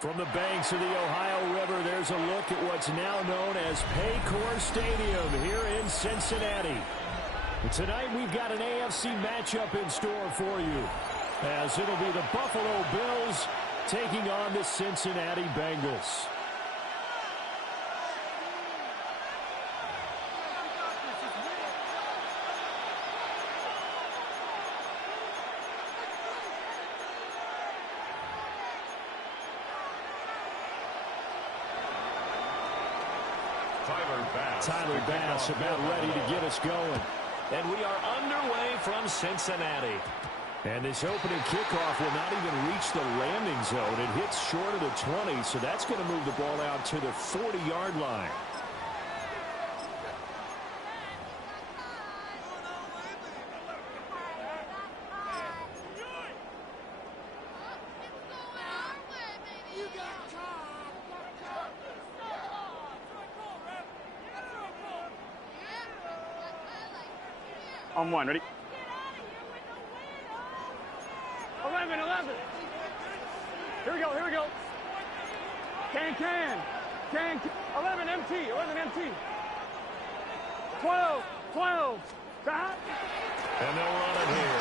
From the banks of the Ohio River, there's a look at what's now known as Paycor Stadium here in Cincinnati. Tonight we've got an AFC matchup in store for you, as it'll be the Buffalo Bills taking on the Cincinnati Bengals. Tyler Bass about ready to get us going. And we are underway from Cincinnati. And this opening kickoff will not even reach the landing zone. It hits short of the 20, so that's going to move the ball out to the 40-yard line. On one, ready? 11. Here we go. Can. 11 MT. 12. Stop. And they'll run it here.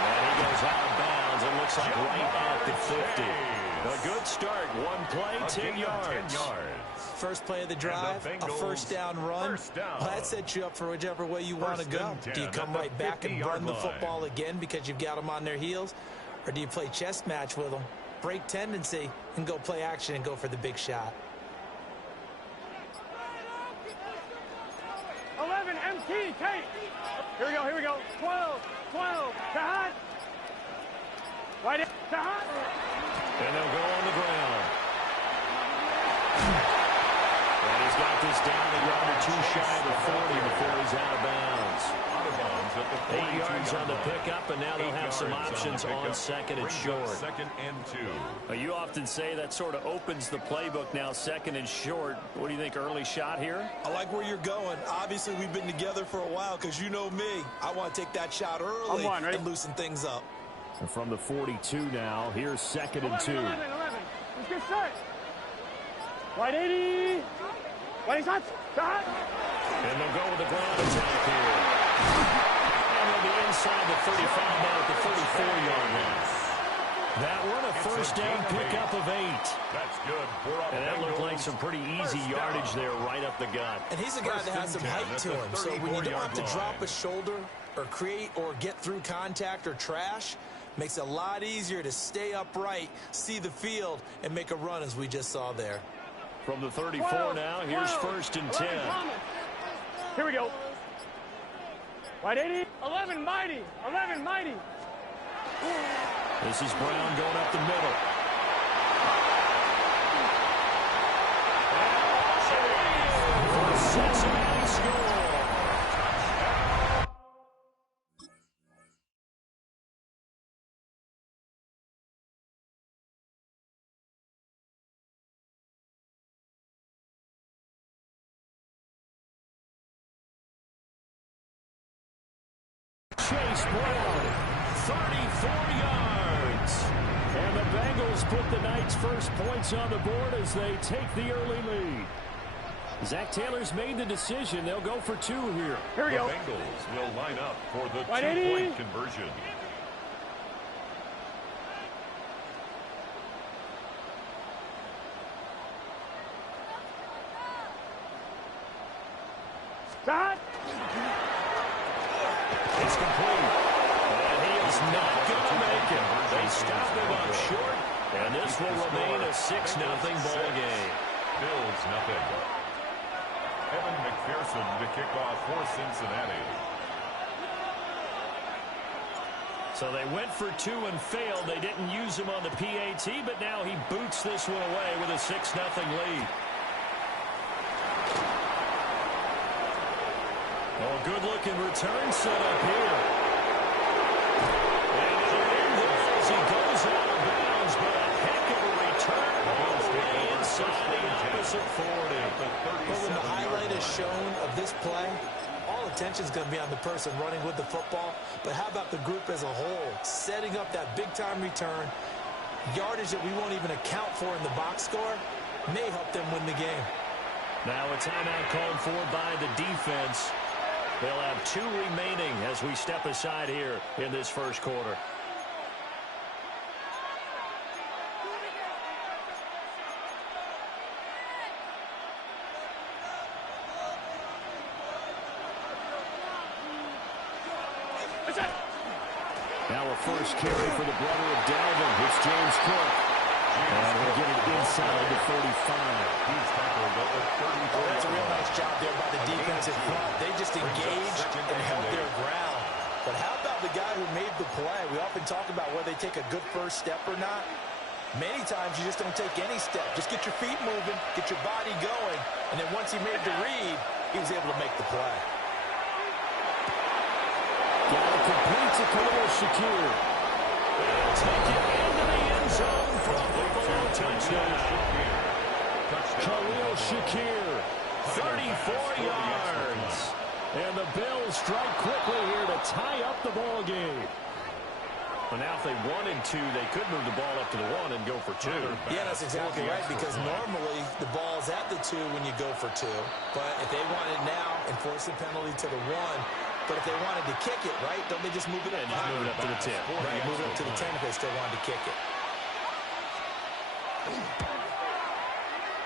And he goes out of bounds. It looks like right at the 50. A good start. One play, 10 yards. First play of the drive, a first down run. Well, that sets you up for whichever way you want to go. Do you come right back and run the football again because you've got them on their heels? Or do you play chess match with them, break tendency, and go play action and go for the big shot? 11 MT. Kate. Here we go. 12. Tahad. Right in. Tahad. And they'll go on the ground. And he's got this down a yard or two shy of the 40 before he's out of bounds. 8 yards on the pickup, and now they'll have some options on second and short. Second and 2. You often say that sort of opens the playbook now, second and short. What do you think, early shot here? I like where you're going. Obviously, we've been together for a while because you know me. I want to take that shot early and loosen things up. And from the 42 now, here's second and 2. 11. Let's get set. Right 80. Right shot. And they'll go with the ground attack here. And they'll be inside the 35 now at the 34-yard line. That one a first down pickup of 8. That's good. And that looked like some pretty easy yardage there right up the gut. And he's a guy that has some height to him. So when you don't have to drop a shoulder or create or get through contact or trash, makes it a lot easier to stay upright, see the field, and make a run as we just saw there. From the 34 now, here's first and 10. Here we go. Right 80. 11 mighty. This is Brown going up the middle. For Cincinnati score. Chase Brown, 34 yards. And the Bengals put the night's first points on the board as they take the early lead. Zach Taylor's made the decision. They'll go for 2 here. Here we go. The Bengals will line up for the 180. two-point conversion. Stop. It's complete. And he is not going to make it. They stop him up short, and this will remain a 6-0 ball game. Bills nothing. Evan McPherson to kick off for Cincinnati. So they went for 2 and failed. They didn't use him on the PAT, but now he boots this one away with a 6-0 lead. Oh, good-looking return set up here. And it'll end there as he goes out of bounds, but a heck of a return all the way inside the opposite 40. But when the highlight is shown of this play, all attention is going to be on the person running with the football. But how about the group as a whole, setting up that big-time return Yardage that we won't even account for in the box score may help them win the game. Now a timeout called for by the defense. They'll have 2 remaining as we step aside here in this first quarter. Now a first carry for the brother of Dalvin. It's James Cook. And he'll get it inside the 35. He's tackled at the 34. Well, that's a real nice job there by the defensive front. They just engaged and held their ground. But how about the guy who made the play? We often talk about whether they take a good first step or not. Many times you just don't take any step. Just get your feet moving, get your body going, and then once he made the read, he was able to make the play. Got it complete to Khalil Shakir. Take it into the end zone for a Buffalo touchdown. Khalil Shakir, 34 yards. and the Bills strike quickly here to tie up the ball game. Well, now if they wanted to, they could move the ball up to the 1 and go for 2. Yeah, that's exactly right, because normally the ball's at the 2 when you go for 2. But if they want it now, enforce the penalty to the 1. But if they wanted to kick it, right, don't they just move it up? Yeah, just move it up to the 10. Right, move it up to the 10 if they still wanted to kick it.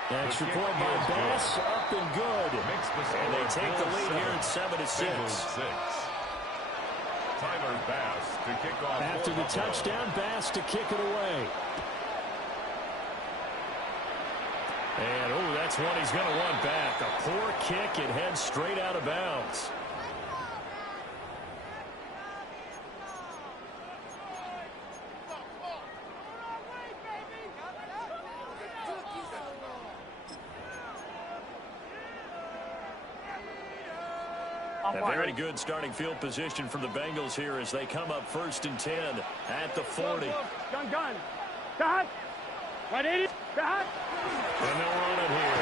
Extra point by Bass, up and good. And they take the lead here at 7-6. Tyler Bass to kick off. After the touchdown, Bass to kick it away. And, oh, that's one he's going to want back. A poor kick. It heads straight out of bounds. A very good starting field position for the Bengals here as they come up 1st and 10 at the 40. Gun. Cut. 180. Cut. And they'll run it here.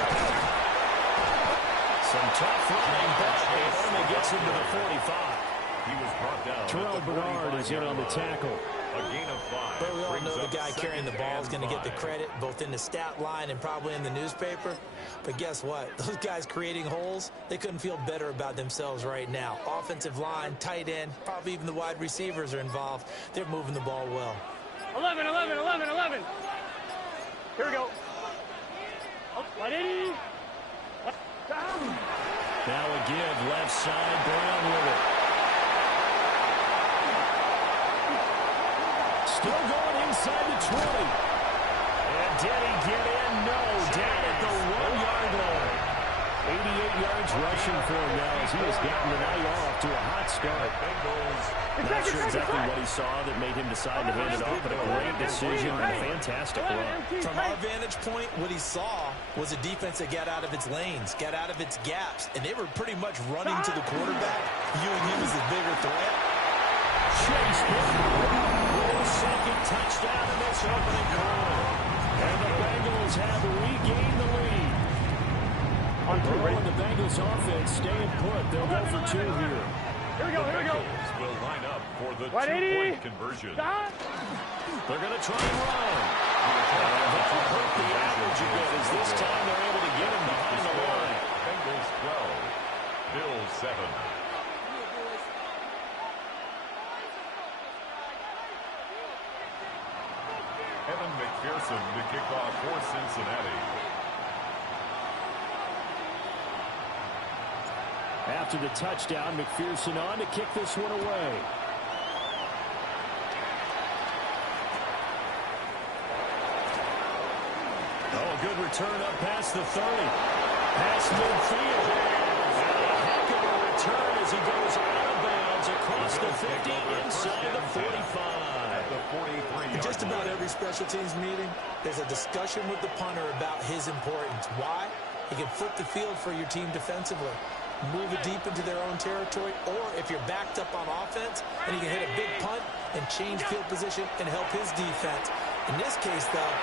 Some tough running back. It only gets him to the 45. He was brought down. Terrell Bernard is in on the tackle. A gain of 5. But we all know the guy carrying the ball is going to get the credit, both in the stat line and probably in the newspaper. But guess what? Those guys creating holes, they couldn't feel better about themselves right now. Offensive line, tight end, probably even the wide receivers are involved. They're moving the ball well. 11. Here we go. 180. Down. Now a give, left side, Brown with it. Still going inside the 20. And did he get in? No, down at the 1-yard line. 88 yards rushing for him now as he has gotten the night off to a hot start. Not sure exactly what he saw that made him decide to hand it off, but a great decision and a fantastic run. From our vantage point, what he saw was a defense that got out of its lanes, got out of its gaps, and they were pretty much running to the quarterback, viewing him as the bigger threat. Chase with a second touchdown in this opening quarter. And the Bengals have regained the lead. And the Bengals offense staying put. They'll go for 2 here. Here we go. Bengals will line up for the 180. 2-point conversion. They're going to try and run. And that'll hurt the average a bit as this time they're able to get him behind the line. Bengals 12, Bills 7. Evan McPherson to kick off for Cincinnati. After the touchdown, McPherson on to kick this one away. Oh, good return up past the 30. Past midfield. And a heck of a return as he goes out of bounds across the 50 inside the 45. In just about every special teams meeting, there's a discussion with the punter about his importance. Why? He can flip the field for your team defensively, move it deep into their own territory, or if you're backed up on offense, and he can hit a big punt and change field position and help his defense. In this case, though,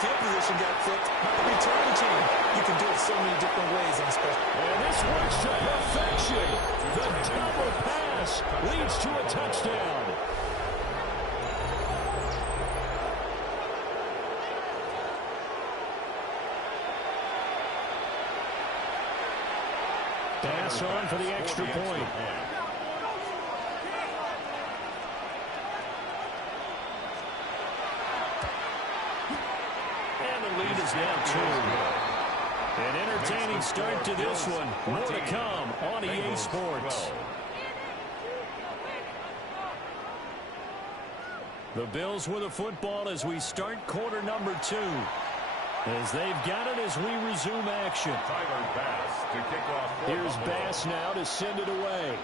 field position got flipped by the return team. You can do it so many different ways on special. And this works to perfection. The double pass leads to a touchdown. Pass on for the extra point. And the lead is now 2. An entertaining start to this one. More to come on EA Sports. The Bills with the football as we start quarter number 2. As they've got it as we resume action. Tyler Bass to kick off. Here's Bass now to send it away.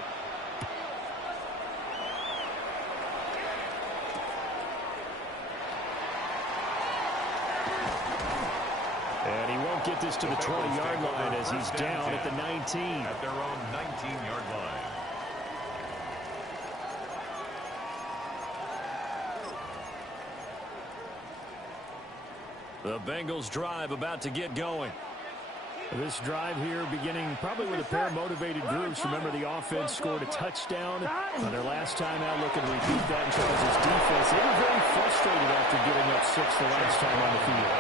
And he won't get this to the 20-yard line as he's down at the 19. At their own 19-yard line. The Bengals drive about to get going. This drive here beginning probably with a pair of motivated groups. Remember, the offense scored a touchdown on their last time out. Looking to repeat that in Charles' defense. They were very frustrated after giving up 6 the last time on the field.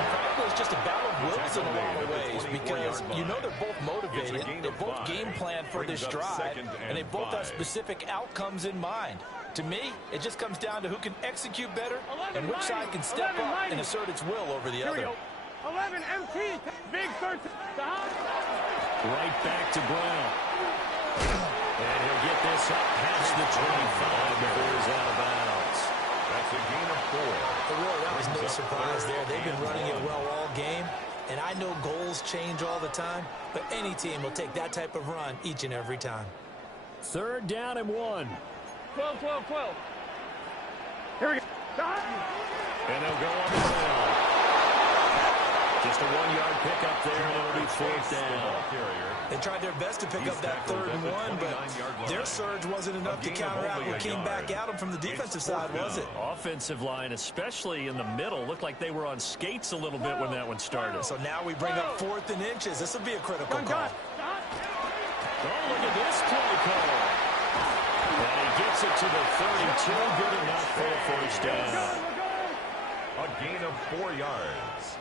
And frankly, it's just a battle of wills in a lot of ways because you know they're both motivated. They both game plan for this drive, and they both have specific outcomes in mind. To me, it just comes down to who can execute better and which side can step up and assert its will over the other. 11 MT, big third. Right back to Brown. And he'll get this up past the 25 before he's out of bounds. That's a gain of 4. Really, that was no surprise there. They've been running it well all game. And I know goals change all the time, but any team will take that type of run each and every time. 3rd down and 1. 12. Here we go. And they'll go on the ground. Just a 1-yard pickup there, and it'll be 4th down. They tried their best to pick up that 3rd and 1, but their surge wasn't enough to counteract what came back at them from the defensive side, was it? Offensive line, especially in the middle, looked like they were on skates a little bit when that one started. So now we bring up 4th and inches. This will be a critical call. Oh, look at this play call. And he gets it to the 32. Good enough for a 1st down. A gain of 4 yards.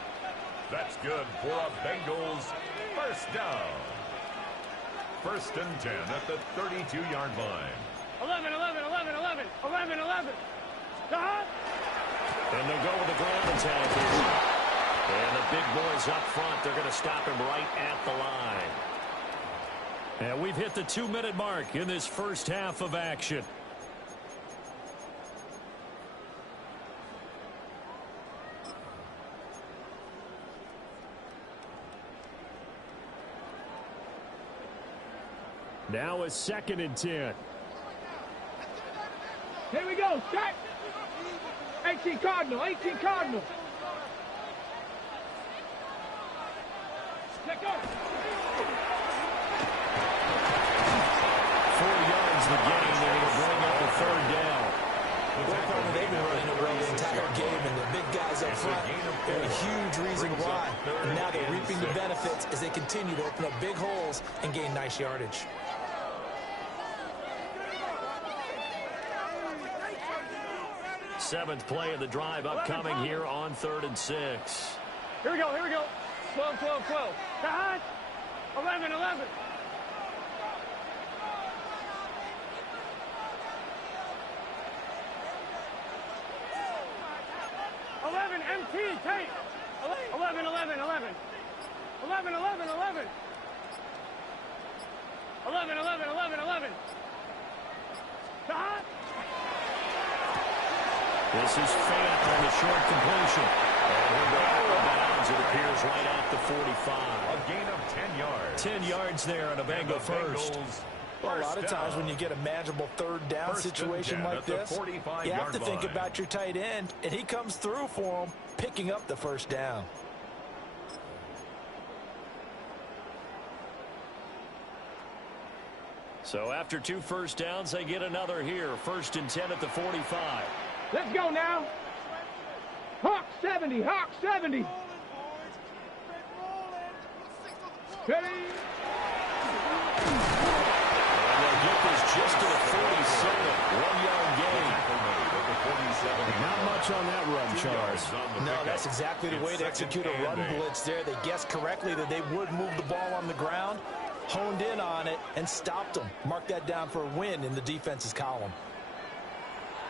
That's good for a Bengals 1st down. 1st and 10 at the 32-yard line. 11. And they'll go with the ground attack here. And the big boys up front, they're going to stop him right at the line. And we've hit the 2-minute mark in this first half of action. Now a 2nd and 10. Here we go. Set. 18 Cardinal. Let go. 4 yards the gain, and it'll bring up a 3rd down. They've been running it well the entire game, and the big guys up front, they're a huge reason why. And now they're reaping the benefits as they continue to open up big holes and gain nice yardage. Seventh play of the drive upcoming here on 3rd and 6. Here we go. 12. Behind. 11. 11 MT, take. 11. 11. Behind. This is Fant on the short completion. And he'll go out of bounds. It appears right at the 45. A gain of 10 yards. 10 yards there on a Bengal first. Well, a lot of times when you get a manageable 3rd down situation like this, you have to think about your tight end, and he comes through for him, picking up the 1st down. So after 2 first downs, they get another here. 1st and 10 at the 45. Let's go now. Hawk 70. Ready? And they'll get this just to the 47. 1-yard gain. Not much on that run, Charles. No, that's exactly the way to execute a run blitz there. They guessed correctly that they would move the ball on the ground, honed in on it, and stopped them. Mark that down for a win in the defense's column.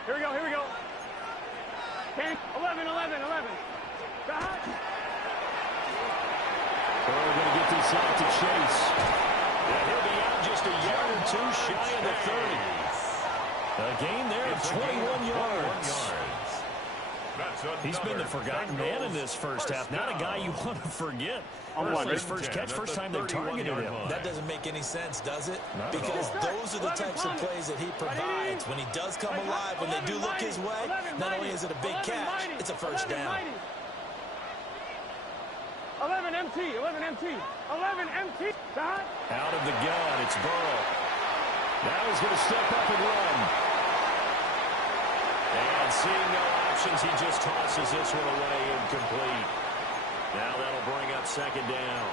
Here we go, here we go. 10, 11, 11, 11. Burrow going to get this out to Chase. Yeah, he'll be out just a yard or two shy of the 30. A gain there of 21 yards. He's been the forgotten man in this first half. Not a guy you want to forget. His first catch, first time they've targeted him. That doesn't make any sense, does it? Because those are the types of plays that he provides. When he does come alive, when they do look his way, not only is it a big catch, it's a first down. 11 MT, 11 MT, 11 MT. Out of the gun, it's Burrow. Now he's going to step up and run. And seeing no options, he just tosses this one away incomplete. Now that'll bring up second down.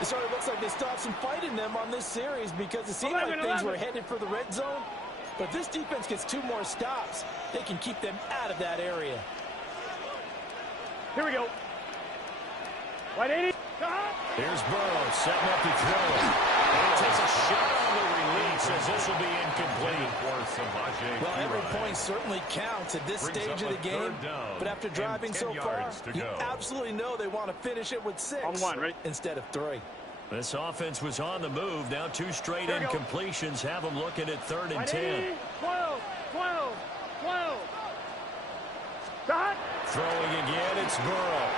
It sort of looks like they stopped some fight in them on this series because it seemed like things were headed for the red zone. But if this defense gets 2 more stops, they can keep them out of that area. Here we go. Wide 80. Here's Burrow setting up to throw it. And he takes a shot on the release as this will be incomplete. Well, every point certainly counts at this stage of the game. But after driving so far, you absolutely know they want to finish it with 6 on 1, right? instead of 3. This offense was on the move. Now 2 straight incompletions have them looking at 3rd and 10. 12, 12, 12. Throwing again, it's Burrow.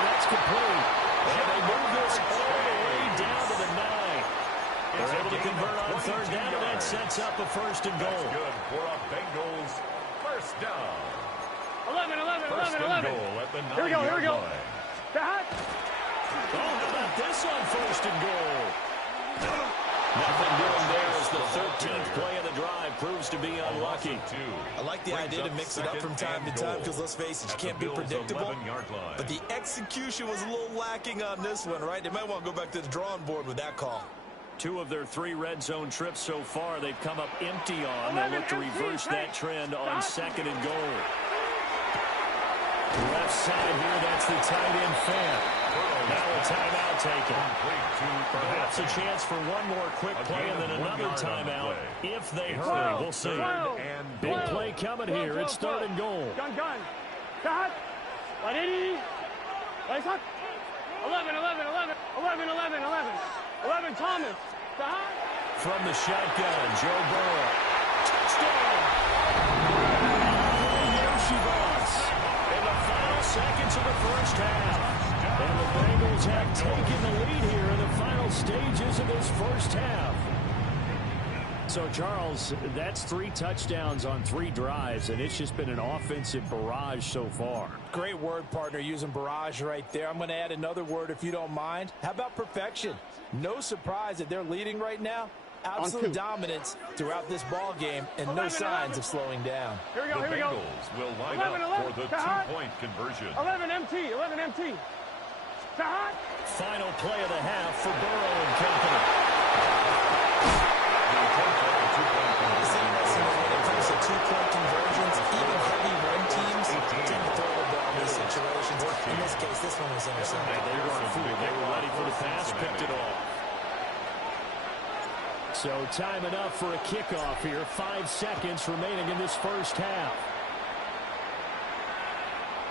That's complete. And they move this all the way down to the 9. They're able to convert on 3rd down, and that sets up a 1st and goal. That's good for a Bengals first down. 11, 11, First 11, and 11. goal at the 9-yard Here we go, here we go. line. Oh, how about this on 1st and goal? Nothing doing there as the 13th play of the drive proves to be unlucky. I like the idea to mix it up from time to time because, let's face it, you can't be predictable. But the execution was a little lacking on this one, right? They might want to go back to the drawing board with that call. 2 of their 3 red zone trips so far they've come up empty on. They'll look to reverse that trend on 2nd and goal. Left side here, that's the tight end fan. Now a timeout taken. Perhaps a chance for one more quick play and then another timeout if they hurry. We'll see. Big play coming here. It's 3rd and goal. Gun. 180. 11, 11, 11, 11, 11, 11. 11 Thomas. From the shotgun, Joe Burrow. Touchdown! In the final seconds of the first half. And the Bengals have taken the lead here in the final stages of this first half. So, Charles, that's 3 touchdowns on 3 drives, and it's just been an offensive barrage so far. Great word, partner, using barrage right there. I'm going to add another word if you don't mind. How about perfection? No surprise that they're leading right now. Absolute dominance throughout this ball game and no signs of slowing down. Here we go, The Bengals will line up for the 2-point conversion. 11 MT, 11 MT. Final play of the half for Burrow and company. When it comes to 2-point conversions, even heavy run teams tend to throw the ball in these situations. In this case, this one was intercepted. They weren't fooled. They were ready for the pass, picked it off. So time enough for a kickoff here. 5 seconds remaining in this first half.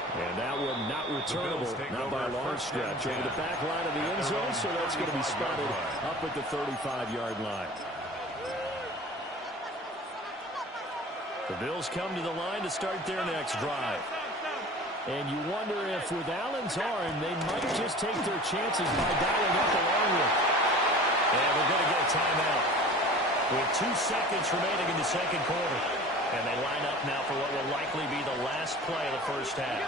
And that one not returnable, not by a long stretch. Over the back line of the end zone, so that's going to be spotted up at the 35-yard line. The Bills come to the line to start their next drive. And you wonder if with Allen's arm, they might just take their chances by dialing up the long one. And we're going to get a timeout with 2 seconds remaining in the second quarter. And they line up now for what will likely be the last play of the first half.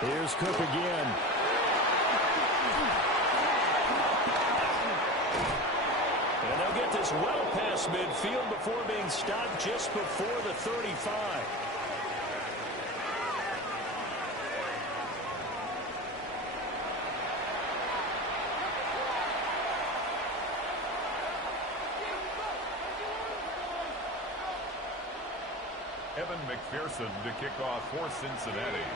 Here's Cook again. And they'll get this well past midfield before being stopped just before the 35. Evan McPherson to kick off for Cincinnati.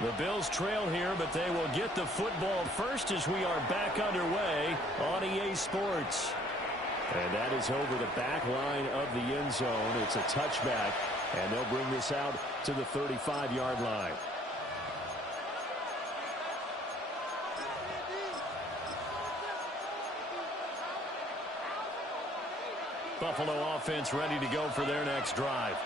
The Bills trail here, but they will get the football first as we are back underway on EA Sports. And that is over the back line of the end zone. It's a touchback, and they'll bring this out to the 35-yard line. Buffalo offense ready to go for their next drive.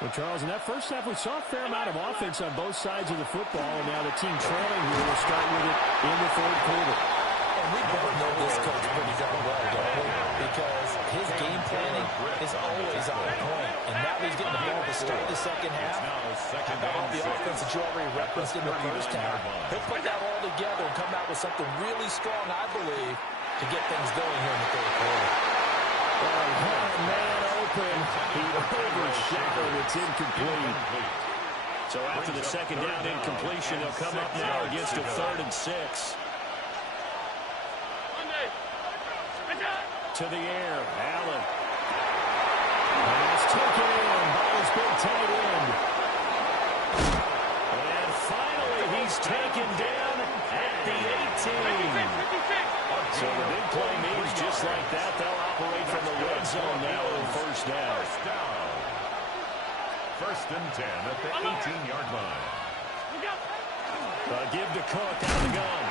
Well, Charles, in that first half, we saw a fair amount of offense on both sides of the football, and now the team trailing here will start with it in the third quarter. And we both know this coach pretty darn well, don't we? Because his game planning is always on point. And now he's getting the ball to start the second half. How about all the offense that you already referenced in the first half? He'll put that all together and come out with something really strong, I believe, to get things going here in the third quarter. Man open. He overshadowed. It's incomplete. So after the second down incompletion, they'll come up now against a 3rd and 6. To the air. Allen. Pass taken in by his big tight end. And finally, he's taken down at the 18. So the big play means just like that, they'll operate from the red zone now on first down. First and 10 at the 18-yard line. Give to Cook out of the gun.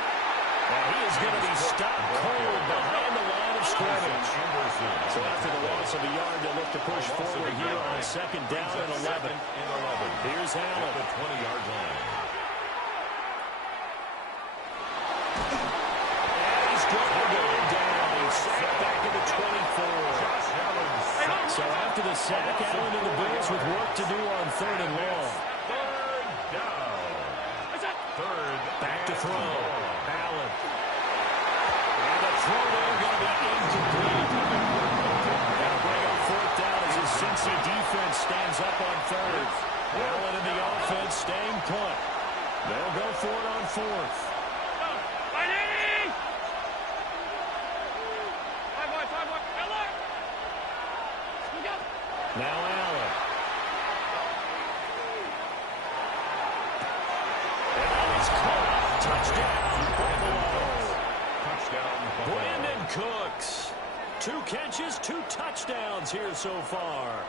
And he is going to be stopped cold behind the line of scrimmage. So after the loss of a yard, they'll look to push forward here on second down and 11. Here's Allen at the 20-yard line. So after the sack, Allen and the Bills with work to do on 3rd and long. Third down. Back to throw. Allen. And the throw there going to be incomplete. That'll bring up 4th down as his Cincy defense stands up on 3rd. Allen and the offense staying put. They'll go for it on 4th. Now Allen. And that is caught. Touchdown, Buffalo. Brandon Cooks. 2 catches, 2 touchdowns here so far.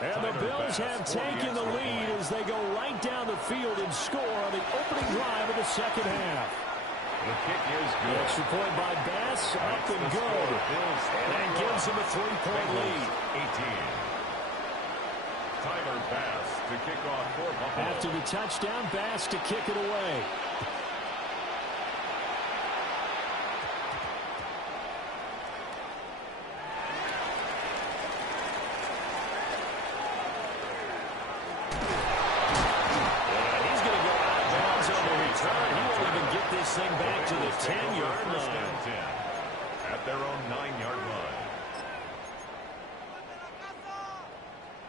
And the Bills have taken the lead as they go right down the field and score on the opening drive of the second half. The kick is good. Extra point by Bass, up and good. And that gives them a 3-point lead. 18. Tyler Bass to kick off for Buffalo. After the touchdown, Bass to kick it away. And he's going to go out of bounds on the return. He won't even get this thing back to the 10-yard line. 10 at their own 9-yard line.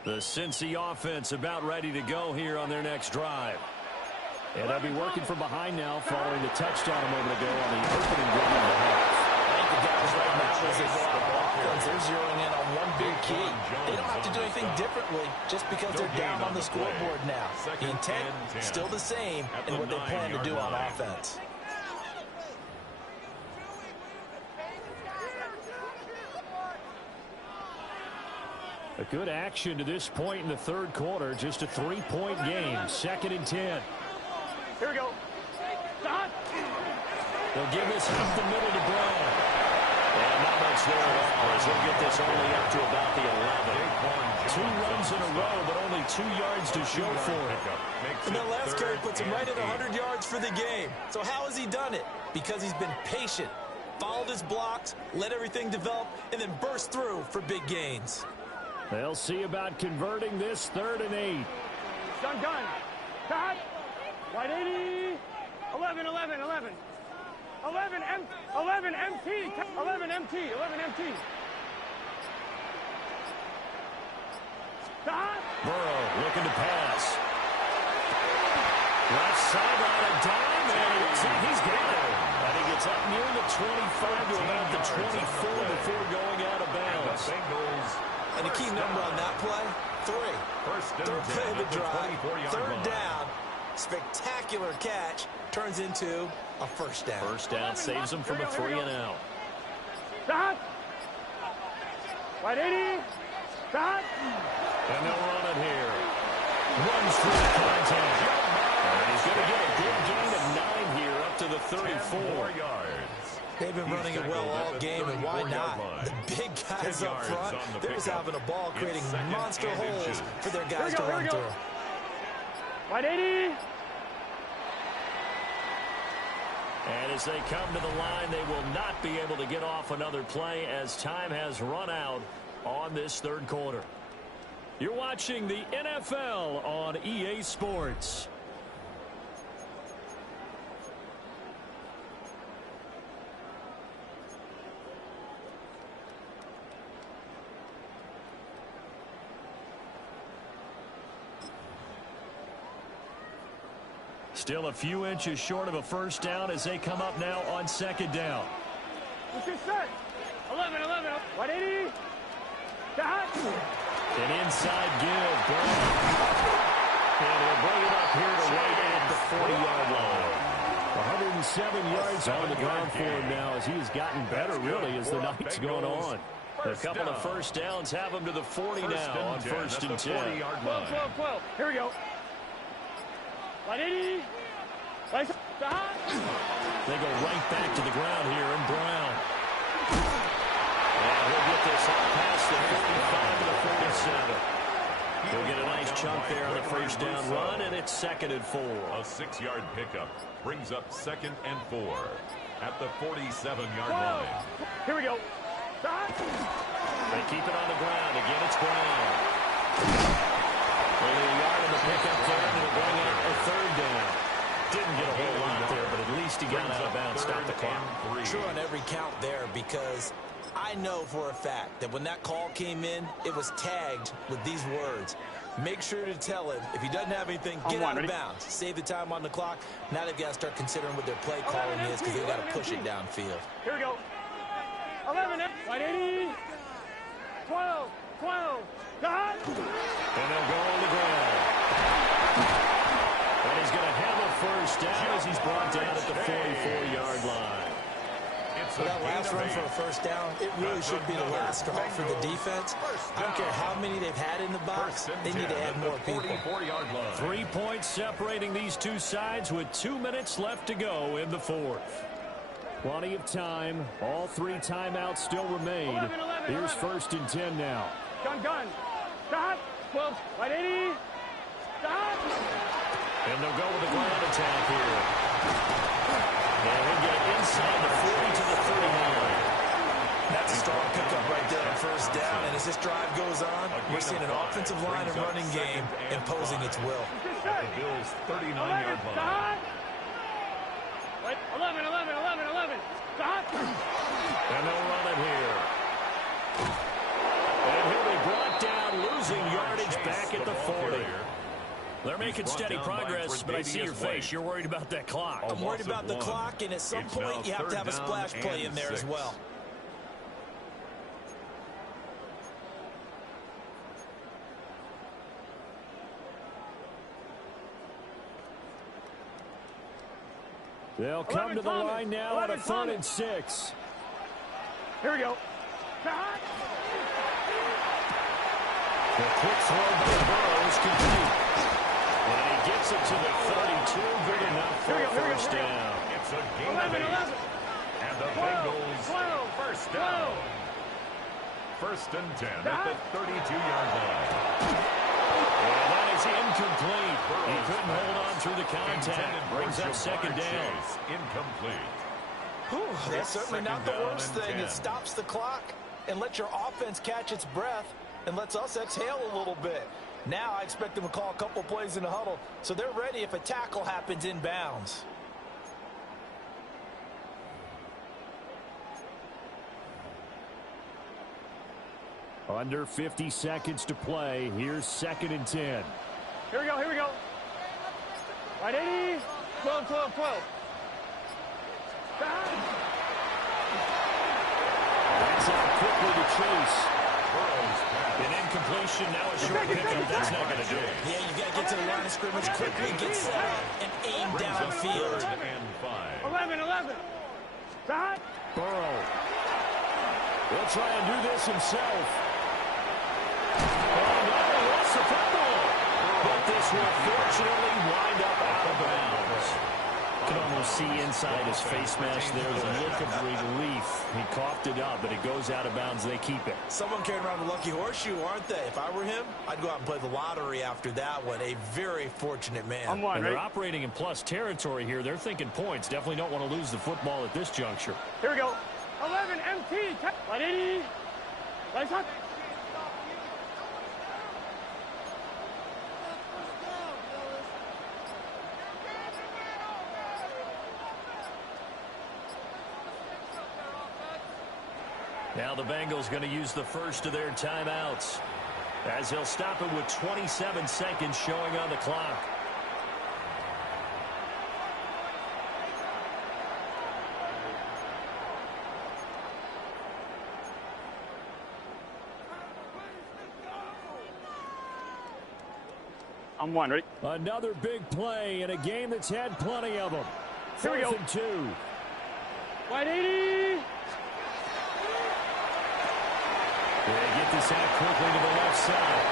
The Cincy offense about ready to go here on their next drive. And they'll be working from behind now following the touchdown a moment ago on the opening drive of the half. I think the guys right now, as they go out on offense, they're zeroing in on one big key. They don't have to do anything differently just because they're down on the scoreboard now. The intent, still the same in what they plan to do on offense. A good action to this point in the third quarter. Just a 3-point game. 2nd and 10. Here we go. They'll give this up the middle to Brown. And not much there at all as they'll get this only up to about the 11. 2 runs in a row, but only 2 yards to show for it. And that last carry puts him right at 100 yards for the game. So how has he done it? Because he's been patient, followed his blocks, let everything develop, and then burst through for big gains. They'll see about converting this 3rd and 8. Gun. Cut. Wide 80. 11. 11 MT. 11 MT. Burrow looking to pass. Left sideline, a dime, and he's got it. I think it's up near the 25 to about the 24 before going out of bounds. And the key number on that play, 3. Third play of the drive, 3rd down, Spectacular catch turns into a first down. First down saves them from a 3-and-out. Stop. Right 80. Stop. And they'll run it here. Runs through the contact. And he's going to get a good gain of 9 here up to the 34 yards. They've been running it well all game, and why not? The big guys up front, they're just having a ball, creating monster holes for their guys to run through. Right 80. And as they come to the line, they will not be able to get off another play as time has run out on this third quarter. You're watching the NFL on EA Sports. Still a few inches short of a first down as they come up now on second down. What's your set? 11. 180. Stop. An inside give. And he'll bring it up here to right at the 40-yard line. 107 yards on the ground for him now as he's gotten better, really, as the night's gone on. A couple of first downs have him to the 40 now on first and 10. 12. Here we go. 180. Stop. They go right back to the ground here in Brown. And he'll get this up past the 45 to the 47. He'll get a nice chunk there on the first down run, and it's 2nd and 4. A 6-yard pickup brings up 2nd and 4 at the 47-yard line. Here we go. Stop. They keep it on the ground. Again, it's Brown. Only a yard in the pickup there, and it'll bring up a 3rd down. Didn't get a whole lot there, but at least he got out of bounds, stopped the clock. True on every count there, because I know for a fact that when that call came in, it was tagged with these words. Make sure to tell him, if he doesn't have anything, get out of bounds. Save the time on the clock. Now they've got to start considering what their play calling is, because they've got to push it downfield. Here we go. 11. 180. 12. Stop. And they'll go on the ground. And he's going to have a first down as he's brought down at the 44-yard line. For that last run for a first down, it really should be the last straw for the defense. I don't care how many they've had in the box. They need to add more people. 3 points separating these two sides with 2 minutes left to go in the fourth. Plenty of time. All 3 timeouts still remain. Here's 1st and 10 now. Gun. Stop. 12. 180. Stop. And they'll go with the ground attack here. And he'll get it inside the 40 to the 39. That's a strong pickup right there on first down. And as this drive goes on, we're seeing an offensive line and running game imposing its will. At the Bills' 39-yard line. 11. Stop. And they'll run it here. And he'll be brought down, losing yardage back at the 40. They're making steady progress, but I see your face. You're worried about that clock. I'm worried about the clock, and at some point you have to have a splash play in there as well. They'll come to the line now on a 3rd and 6. Here we go. The quick throw by Burrow is complete. And he gets it to the 32. Good enough for a first down. It's a gain of 8. And the Bengals first down. 1st and 10 at the 32-yard line. And that is incomplete. He couldn't hold on through the contact. Brings up 2nd down. Incomplete. Whew, that's certainly not the worst thing. It stops the clock and lets your offense catch its breath and lets us exhale a little bit. Now I expect them to call a couple plays in the huddle, so they're ready if a tackle happens in bounds. Under 50 seconds to play. Here's 2nd and 10. Here we go. 180. 12. That's out quickly to Chase. An completion. Now a short pickup. That's not going to do it. Yeah, you got to get to the line of scrimmage quickly, get set up, and aim downfield. 11. Stop. Burrow. He'll try and do this himself. Oh, no, he lost the football. But this will fortunately wind up out of bounds. You can almost see inside his face mask there the look of relief. He coughed it up, but it goes out of bounds. They keep it. Someone carrying around a lucky horseshoe, aren't they? If I were him, I'd go out and play the lottery after that one. A very fortunate man. I'm one, and they're right? operating in plus territory here. They're thinking points. Definitely don't want to lose the football at this juncture. Here we go. 11 MT. Ready? Lights on. Now the Bengals going to use the first of their timeouts, as he'll stop it with 27 seconds showing on the clock. I'm one, ready? Another big play in a game that's had plenty of them. Here we go. 4th and 2. Wide 80. They get this out quickly to the left side.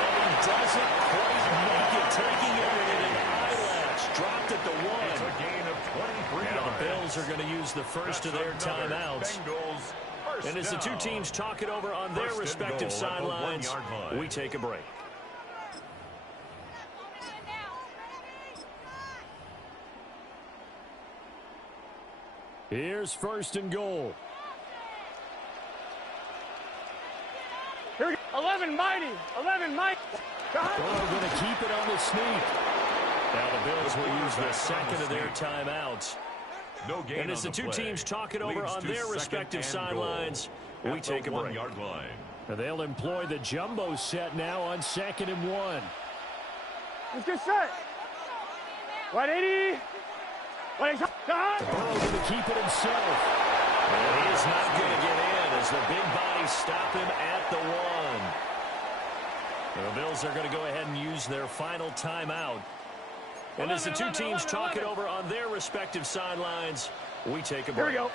And he doesn't quite make it, taking it in an eyelash. Dropped at the 1. It's a gain of 23 Now yards. the Bills are going to use the first of their timeouts. And as the two teams talk it over on their respective sidelines, we take a break. Here's 1st and goal. Here we go. 11 mighty. 11 mighty. Oh, going to keep it on the sneak. Now the Bills will use the second of their timeouts. No gain And as the two teams talk it over on their respective sidelines, we take a break. Now they'll employ the jumbo set now on 2nd and 1. Let's get set. Wide 80. Wide 80. Burrow going to keep it himself. And he is not going to get in as the big bodies stop him at the 1. The Bills are going to go ahead and use their final timeout. And as the two teams talk it over on their respective sidelines, we take a break. Here we go.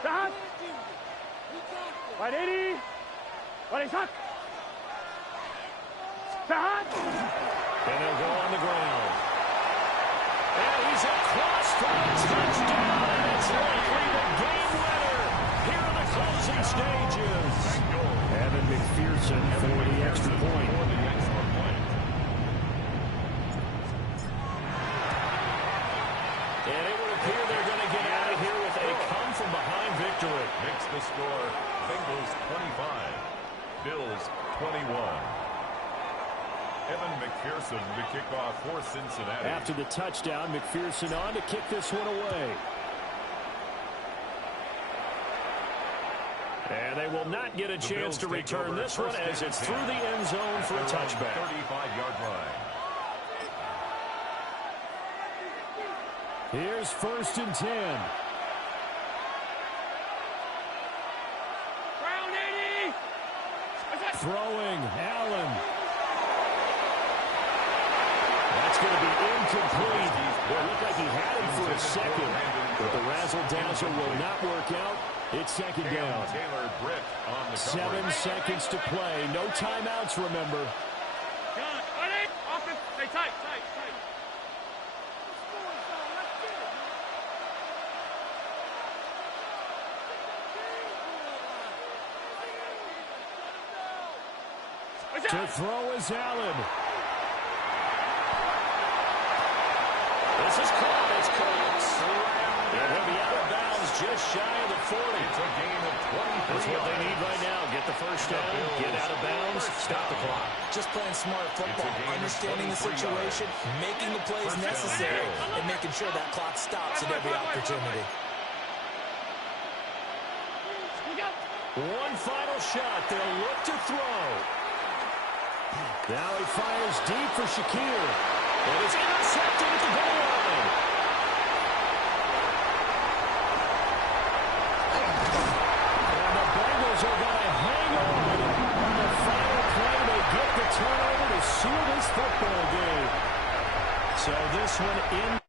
Stop. Wide 80. Wide 80. Stop. And they'll go on the ground. And he's across for a touchdown. And it's likely the game winner here in the closing stages. Evan McPherson for the extra point. And it would appear they're going to get out of here with a come-from-behind victory. Makes the score Bengals 25, Bills 21. Evan McPherson to kick off for Cincinnati. After the touchdown, McPherson on to kick this one away. And they will not get a chance to return this one as it's through the end zone for a touchback. 35-yard line. Here's 1st and 10. Round 80. Throwing, Allen. That's going to be incomplete. Well, it looked like he had him for a second, but the razzle-dazzle will not work out. It's 2nd down. 7 seconds to play. No timeouts, remember. Offense. Stay tight. To throw is Allen. This is caught. It's caught. And he'll be out of bounds just shy of the 40. It's a gain of 23. That's what they need right now. Get the first down, get out of bounds, stop the clock. Just playing smart football, understanding the situation, making the plays necessary, and making sure that clock stops at every opportunity. One final shot. They'll look to throw. Now he fires deep for Shakir. And it's intercepted at the goal line. And the Bengals are going to hang on football game. So this one in.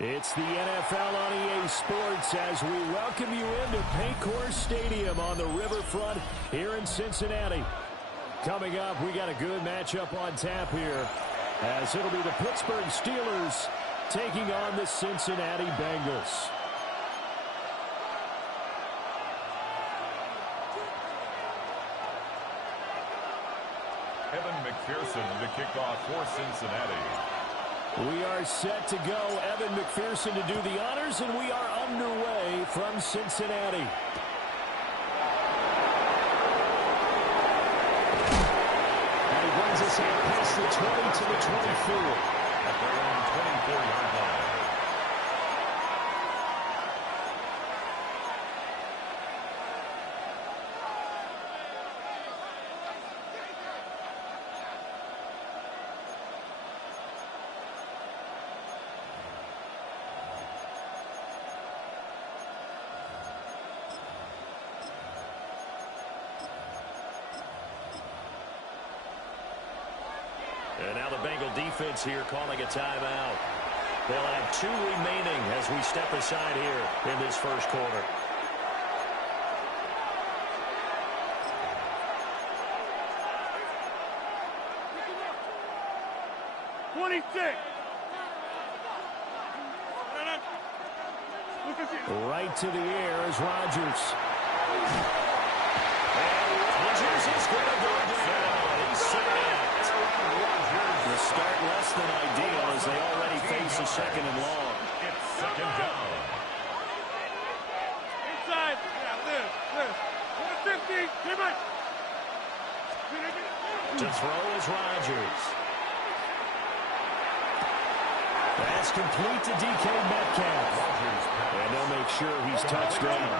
It's the NFL on EA Sports as we welcome you into Paycor Stadium on the riverfront here in Cincinnati. Coming up, we got a good matchup on tap here as it'll be the Pittsburgh Steelers taking on the Cincinnati Bengals. Evan McPherson to kick off for Cincinnati. We are set to go. Evan McPherson to do the honors, and we are underway from Cincinnati. And he brings us out past the 20 to the 24. At their own 24-yard line. And now the Bengal defense here calling a timeout. They'll have 2 remaining as we step aside here in this first quarter. Right to the air is Rodgers. And Rodgers is going to go down. He's sacked. The start a second and long. It's second down. Inside. Yeah, this. 50. Keep it. To throw is Rodgers. Pass complete to DK Metcalf. And they'll make sure he's touched down.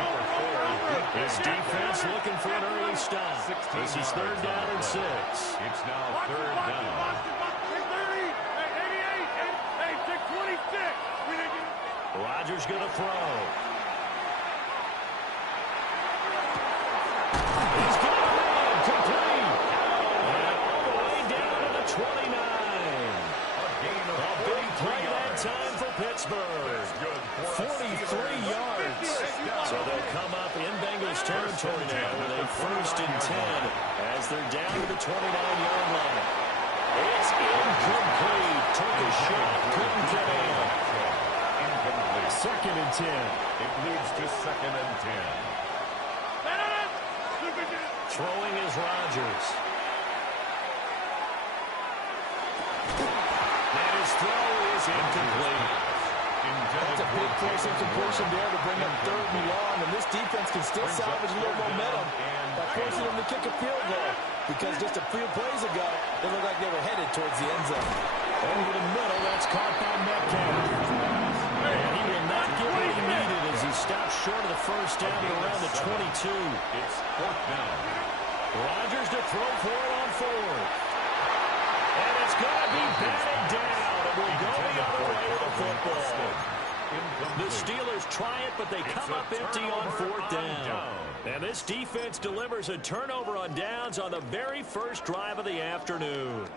His defense looking for an early stop. This is third down and 6. It's now third down. 26. Rodgers going to throw. He's got a man complete. And all the way down to the 29. A big play that time for Pittsburgh. 43 yards. So they'll come up in Bengals territory now with a 1st and 10 as they're down to the 29-yard line. It's incomplete. Took a shot. Couldn't get in. Incomplete. 2nd and 10. It leads to 2nd and 10. Throwing is Rodgers. And his throw is incomplete. That's a big force incompletion there to bring up 3rd and long, and this defense can still salvage a little momentum by forcing them to kick a field goal, because just a few plays ago, they looked like they were headed towards the end zone. Over the middle, that's caught by Metcalf. And he will not get what he needed as he stops short of the 1st down at around the 22. It's 4th down. Rodgers to throw for it on 4th. And it's going to be batted down. It will go the other way to the football. The Steelers try it, but they come up empty on 4th down. And this defense delivers a turnover on downs on the very first drive of the afternoon.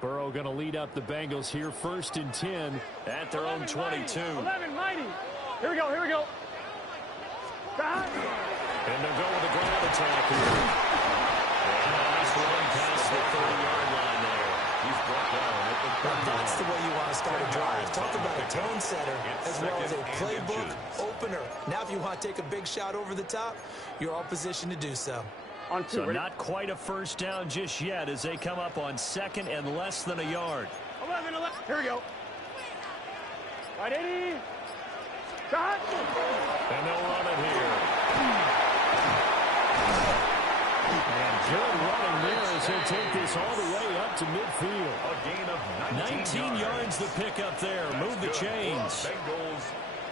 Burrow going to lead up the Bengals here, 1st and 10 at their own 22. 11, mighty. Here we go. And they'll go with a ground attack here. And a nice run past the 30-yard line there. He's brought down at the 30. That's the way you want to start a drive. Talk about a tone setter as well as a playbook opener. Now if you want to take a big shot over the top, you're all positioned to do so. On 2, so not quite a 1st down just yet as they come up on 2nd and less than a yard. 11. Here we go. Right, 80. Shot. And they'll run it here. And good running there as he'll take this all the way up to midfield. A gain of 19 yards the pickup there. Move the chains.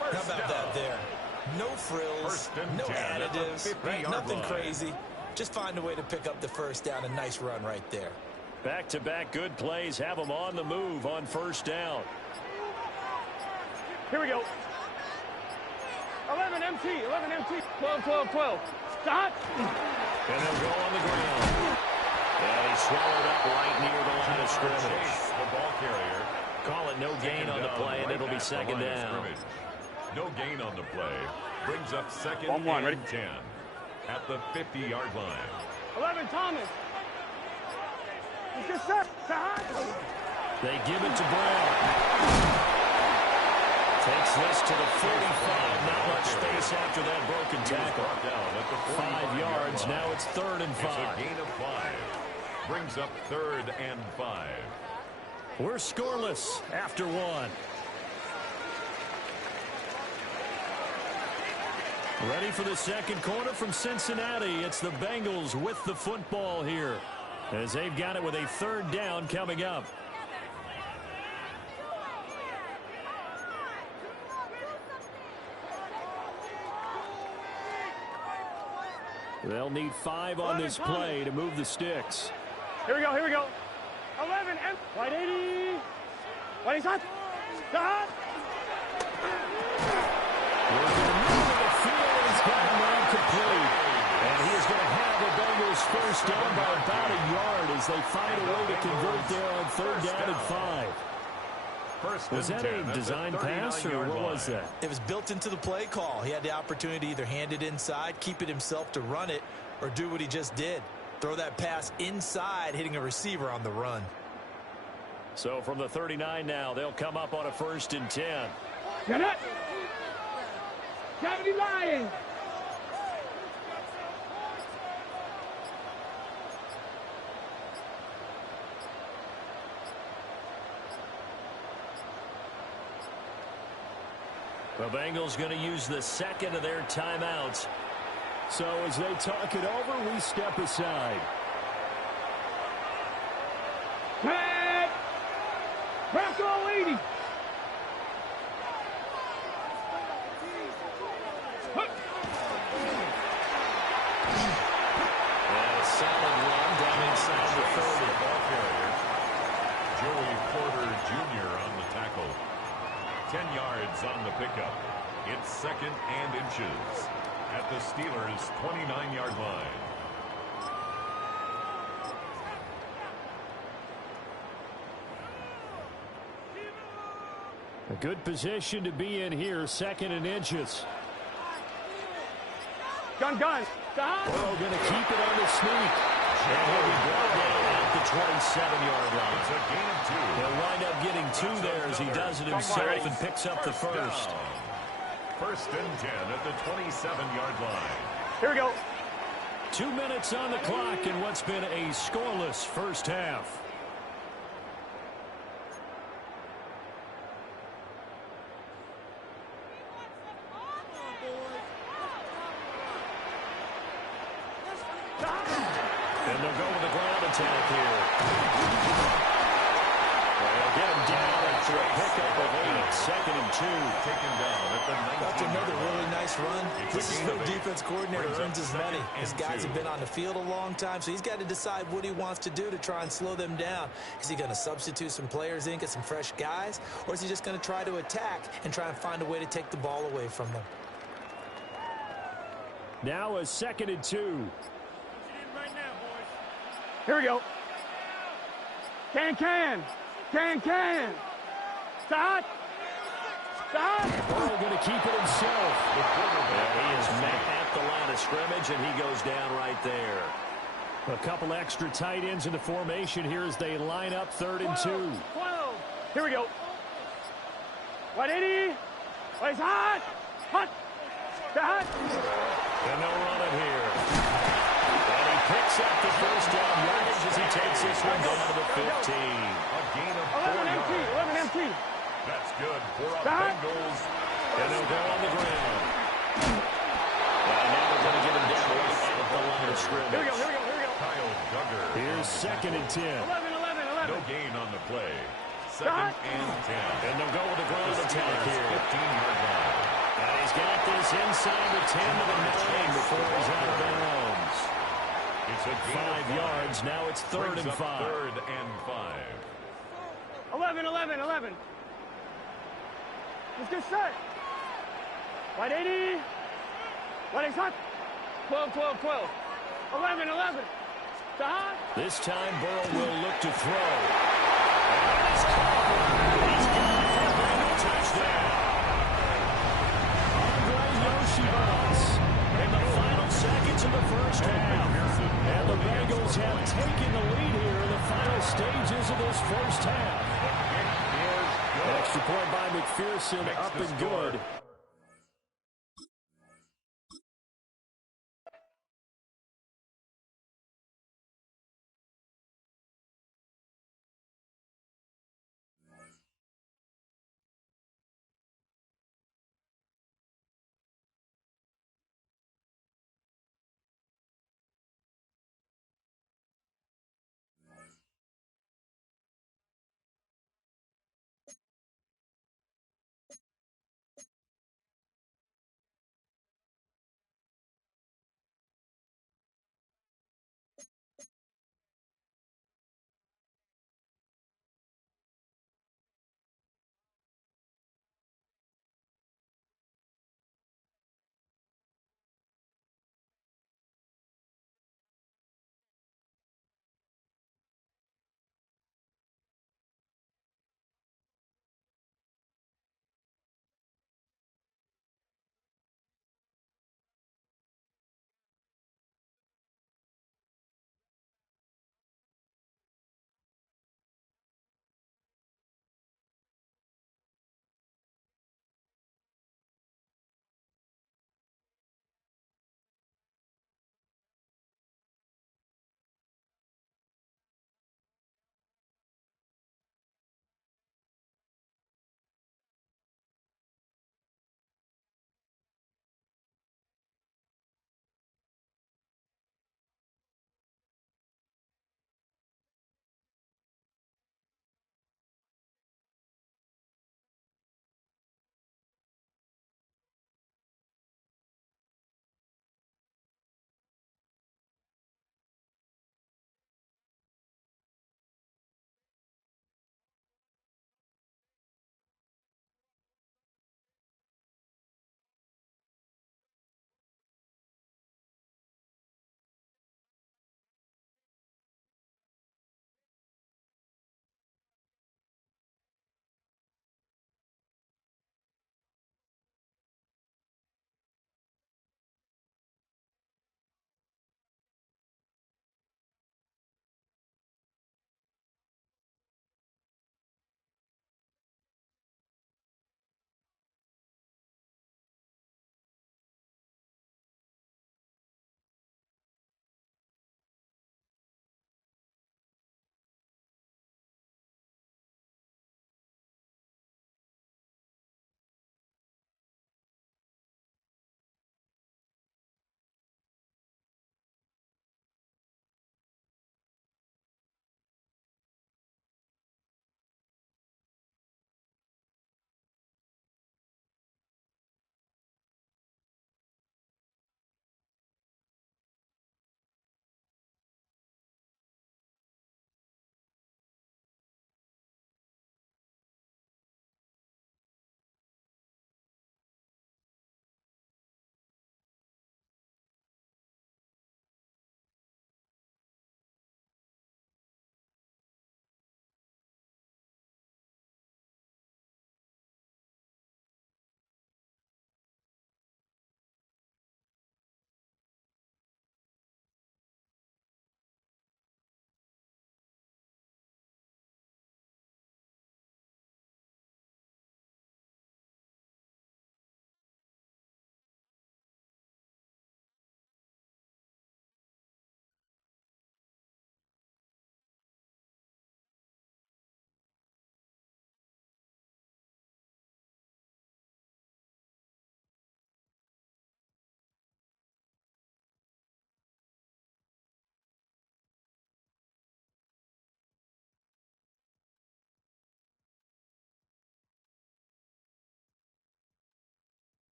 How about that there? No frills, no additives, right? Nothing crazy. Just find a way to pick up the 1st down. A nice run right there. Back-to-back good plays have them on the move on 1st down. Here we go. 11 MT. 12. Stop. And they'll go on the ground. And he's swallowed up right near the line of scrimmage. The ball carrier. Call it no gain on the play, and it'll be 2nd down. No gain on the play. Brings up 2nd and 10 at the 50-yard line. 11, Thomas. It's just set. They give it to Brown. Takes this to the 45. Not much space after that broken tackle. 5 yards. Now it's 3rd and 5. It's a gain of 5. Brings up 3rd and 5. We're scoreless after 1. Ready for the 2nd quarter from Cincinnati. It's the Bengals with the football here as they've got it with a 3rd down coming up. They'll need 5 on this play to move the sticks. Here we go. 11 M. White 80. White shot. Shot. And he is going to have the Bengals 1st down by about a yard as they find a way to convert there on 3rd down and 5. Was that a design pass, or what was that? It was built into the play call. He had the opportunity to either hand it inside, keep it himself to run it, or do what he just did. Throw that pass inside, hitting a receiver on the run. So from the 39 now, they'll come up on a 1st and 10. Get it. Cavity Lions. The Bengals going to use the second of their timeouts. So as they talk it over, we step aside. Pat! Back all 80! And a solid run down inside the 30. Ball carrier. Joey Porter Jr. on the tackle. 10 yards on the pickup. It's second and inches at the Steelers' 29-yard line. A good position to be in here, second and inches. Gun. Burrow going to keep it on the sneak. And he'll be brought down at the 27-yard line. It's a gain of 2. He'll wind up getting 2 there as he does it himself and picks up the first. First and 10 at the 27-yard line. Here we go. 2 minutes on the clock in what's been a scoreless first half. And they'll go with a ground attack here. They'll get him down after a pickup of 8. Second and 2. Taken down at the 19-yard line. That's another really nice run. It's This a is gain where of the 8. defense coordinator Brings up earns his second money. and His guys 2. have been on the field a long time, so he's got to decide what he wants to do to try and slow them down. Is he going to substitute some players in, get some fresh guys, or is he just going to try to attack and try and find a way to take the ball away from them? Now a second and 2. Here we go. Can. Side. Burrow going to keep it himself. He is met at the line of scrimmage, and he goes down right there. A couple extra tight ends in the formation here as they line up third and 2. 12. Here we go. 180. Oh, he's hot. Hot. And they'll run it here. And he picks up the first down yardage as he takes this one down to the 15. A gain of 4 11 MT. yards. 11 MT. That's good for a Stop. Bengals. And they'll go on the ground. And now they're going to get him down right at the line of scrimmage. Here we go. Kyle Duggar. Here's second and 10. 11. No gain on the play. Second and 10. And they'll go with a ground attack here. 15-yard line. And he's got this inside the 10 to the 9 before he's out of bounds. It's a gain 5 of yards. Now it's third Brings and up 5. Third and 5. 11. Let's get set. 180. What is hot? 12. 11. Stop. This time Burrow will look to throw. And he's caught. He's got it for a Bengal touchdown. In the final seconds of the first half. And the Bengals have taken the lead here in the final stages of this first half. Extra point by McPherson, up and good.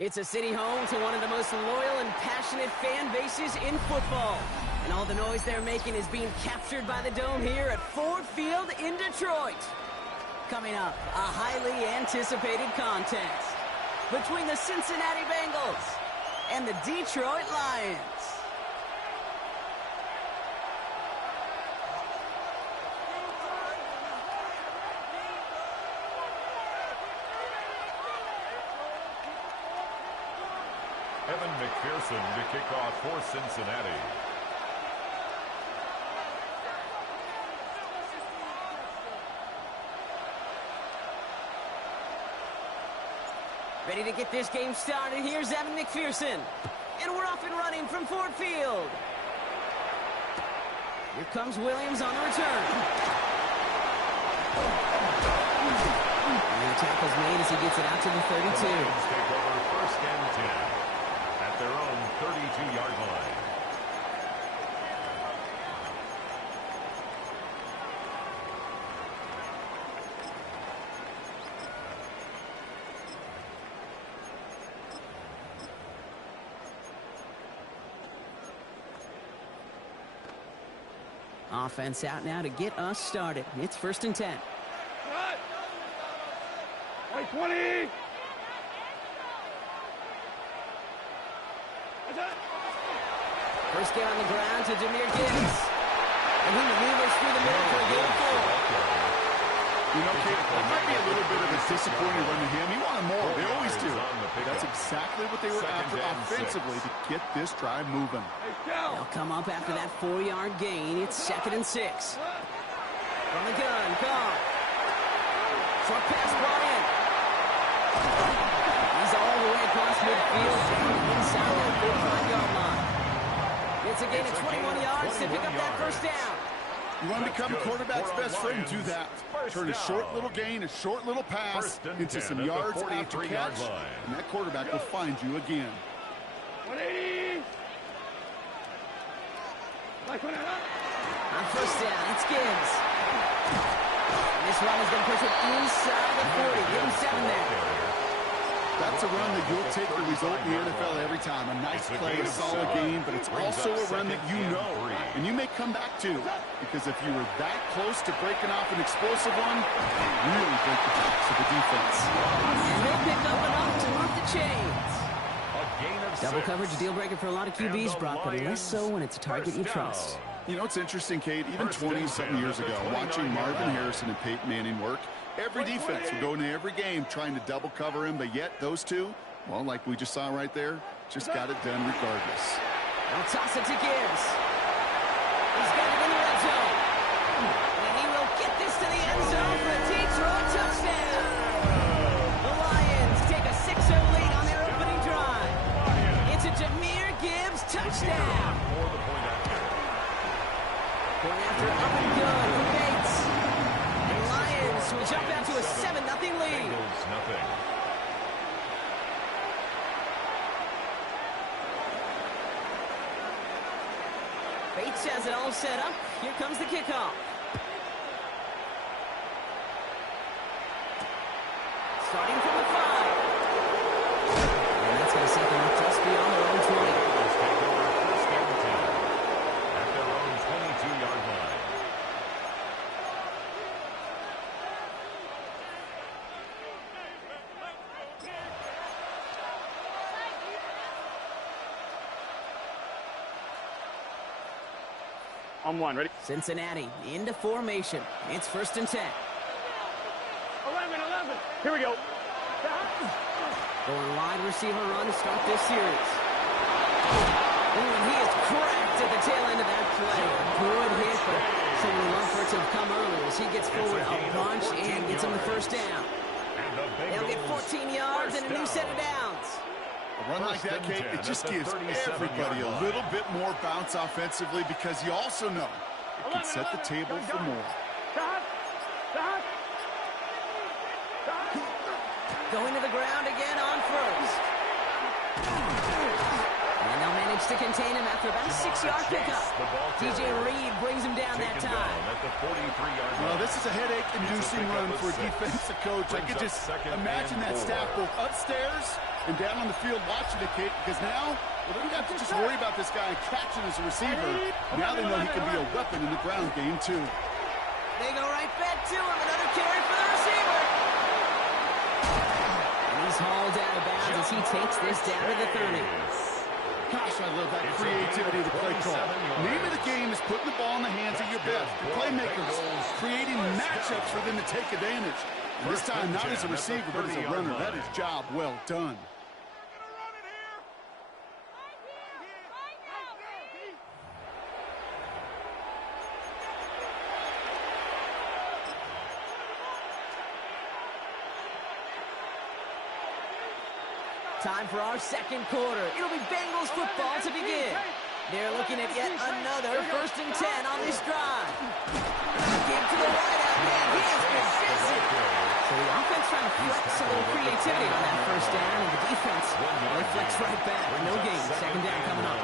It's a city home to one of the most loyal and passionate fan bases in football. And all the noise they're making is being captured by the Dome here at Ford Field in Detroit. Coming up, a highly anticipated contest between the Cincinnati Bengals and the Detroit Lions. Evan McPherson to kick off for Cincinnati. Ready to get this game started. Here's Evan McPherson. And we're off and running from Ford Field. Here comes Williams on the return. And the tackle's made as he gets it out to the 32. The Lions take over first and 10 at their own 32-yard line. Offense out now to get us started. It's first and 10. Right, 20. First get on the ground to Jahmyr Gibbs. And he maneuvers through the middle for a gain of 4. You know, Kate, it might be a little bit of a disappointing run to him. He wanted more. They always do. That's exactly what they were after offensively to get this drive moving. They'll come up after that 4-yard gain. It's second and 6. From the gun, gone. Short pass brought in. He's all the way across midfield and inside that 45-yard line. It's a gain of 21 yards to pick up that first down. You want to become a quarterback's best friend, do that. Turn a short little gain, a short little pass into some yards after catch, and that quarterback will find you again. 180. On first down, it's Gibbs. This run is going to push it inside the 40. Give him 7 there. That's a run that you'll take the result in the NFL every time. A nice play, a solid game, but it's also a run that you know, and you may come back to, because if you were that close to breaking off an explosive one, you really break the backs of the defense. And they'll pick up enough to move the chains. Double 6. coverage, a deal breaker for a lot of QBs, Brock, but less so when it's a target you trust. You know, it's interesting, Kate, even 20-something years ago, watching Marvin Harrison and Peyton Manning work, every defense would go into every game trying to double cover him, but yet those two, well, like we just saw right there, just got it done regardless. They'll toss it to Gibbs. He's got it in the red zone. And he will get this to the end zone for a Detroit touchdown. The Lions take a 6-0 lead on their opening drive. It's a Jahmyr Gibbs touchdown. Going after up and good for Bates. And the Lions will jump out to a 7-0 lead. Bates has it all set up. Here comes the kickoff. Starting from the 5. And that's going to set them up just beyond their own 20. At their own 22-yard line. On one, ready? Cincinnati into formation. It's first and 10. 11. Here we go. Going wide receiver run to start this series. Ooh, and he is cracked at the tail end of that play. Good hit, but someone love for it to have come early as he gets forward a bunch and gets him the first down. They'll get 14 yards and a new set of downs. A run like that, Kate, it just gives everybody a little bit more bounce offensively because you also know it can set the table for more. Going to the ground again on first. And they'll manage to contain him after about a 6-yard pickup. DJ Reed brings him down that time. Well, this is a headache-inducing run for a defensive coach. I could just imagine that staff both upstairs and down on the field watching it, Kate, because now, well, they don't have to just worry about this guy catching as a receiver. Now they know he can be a weapon in the ground game, too. They go right back to him. Another carry for the receiver. And he's hauled out of bounds as he takes this down to the 30. Gosh, I love that creativity of the play call. Name of the game is putting the ball in the hands of your best, your playmakers, creating matchups for them to take advantage. And this time, not as a receiver, but as a runner. That is job well done. Time for our second quarter. It'll be Bengals football to begin. They're looking at yet another 1st and 10 on this drive. Give to the wideout man. He has been busy. So the offense trying to flex a little creativity on that 1st down, and the defense, they flex right back. No gain. 2nd down coming up.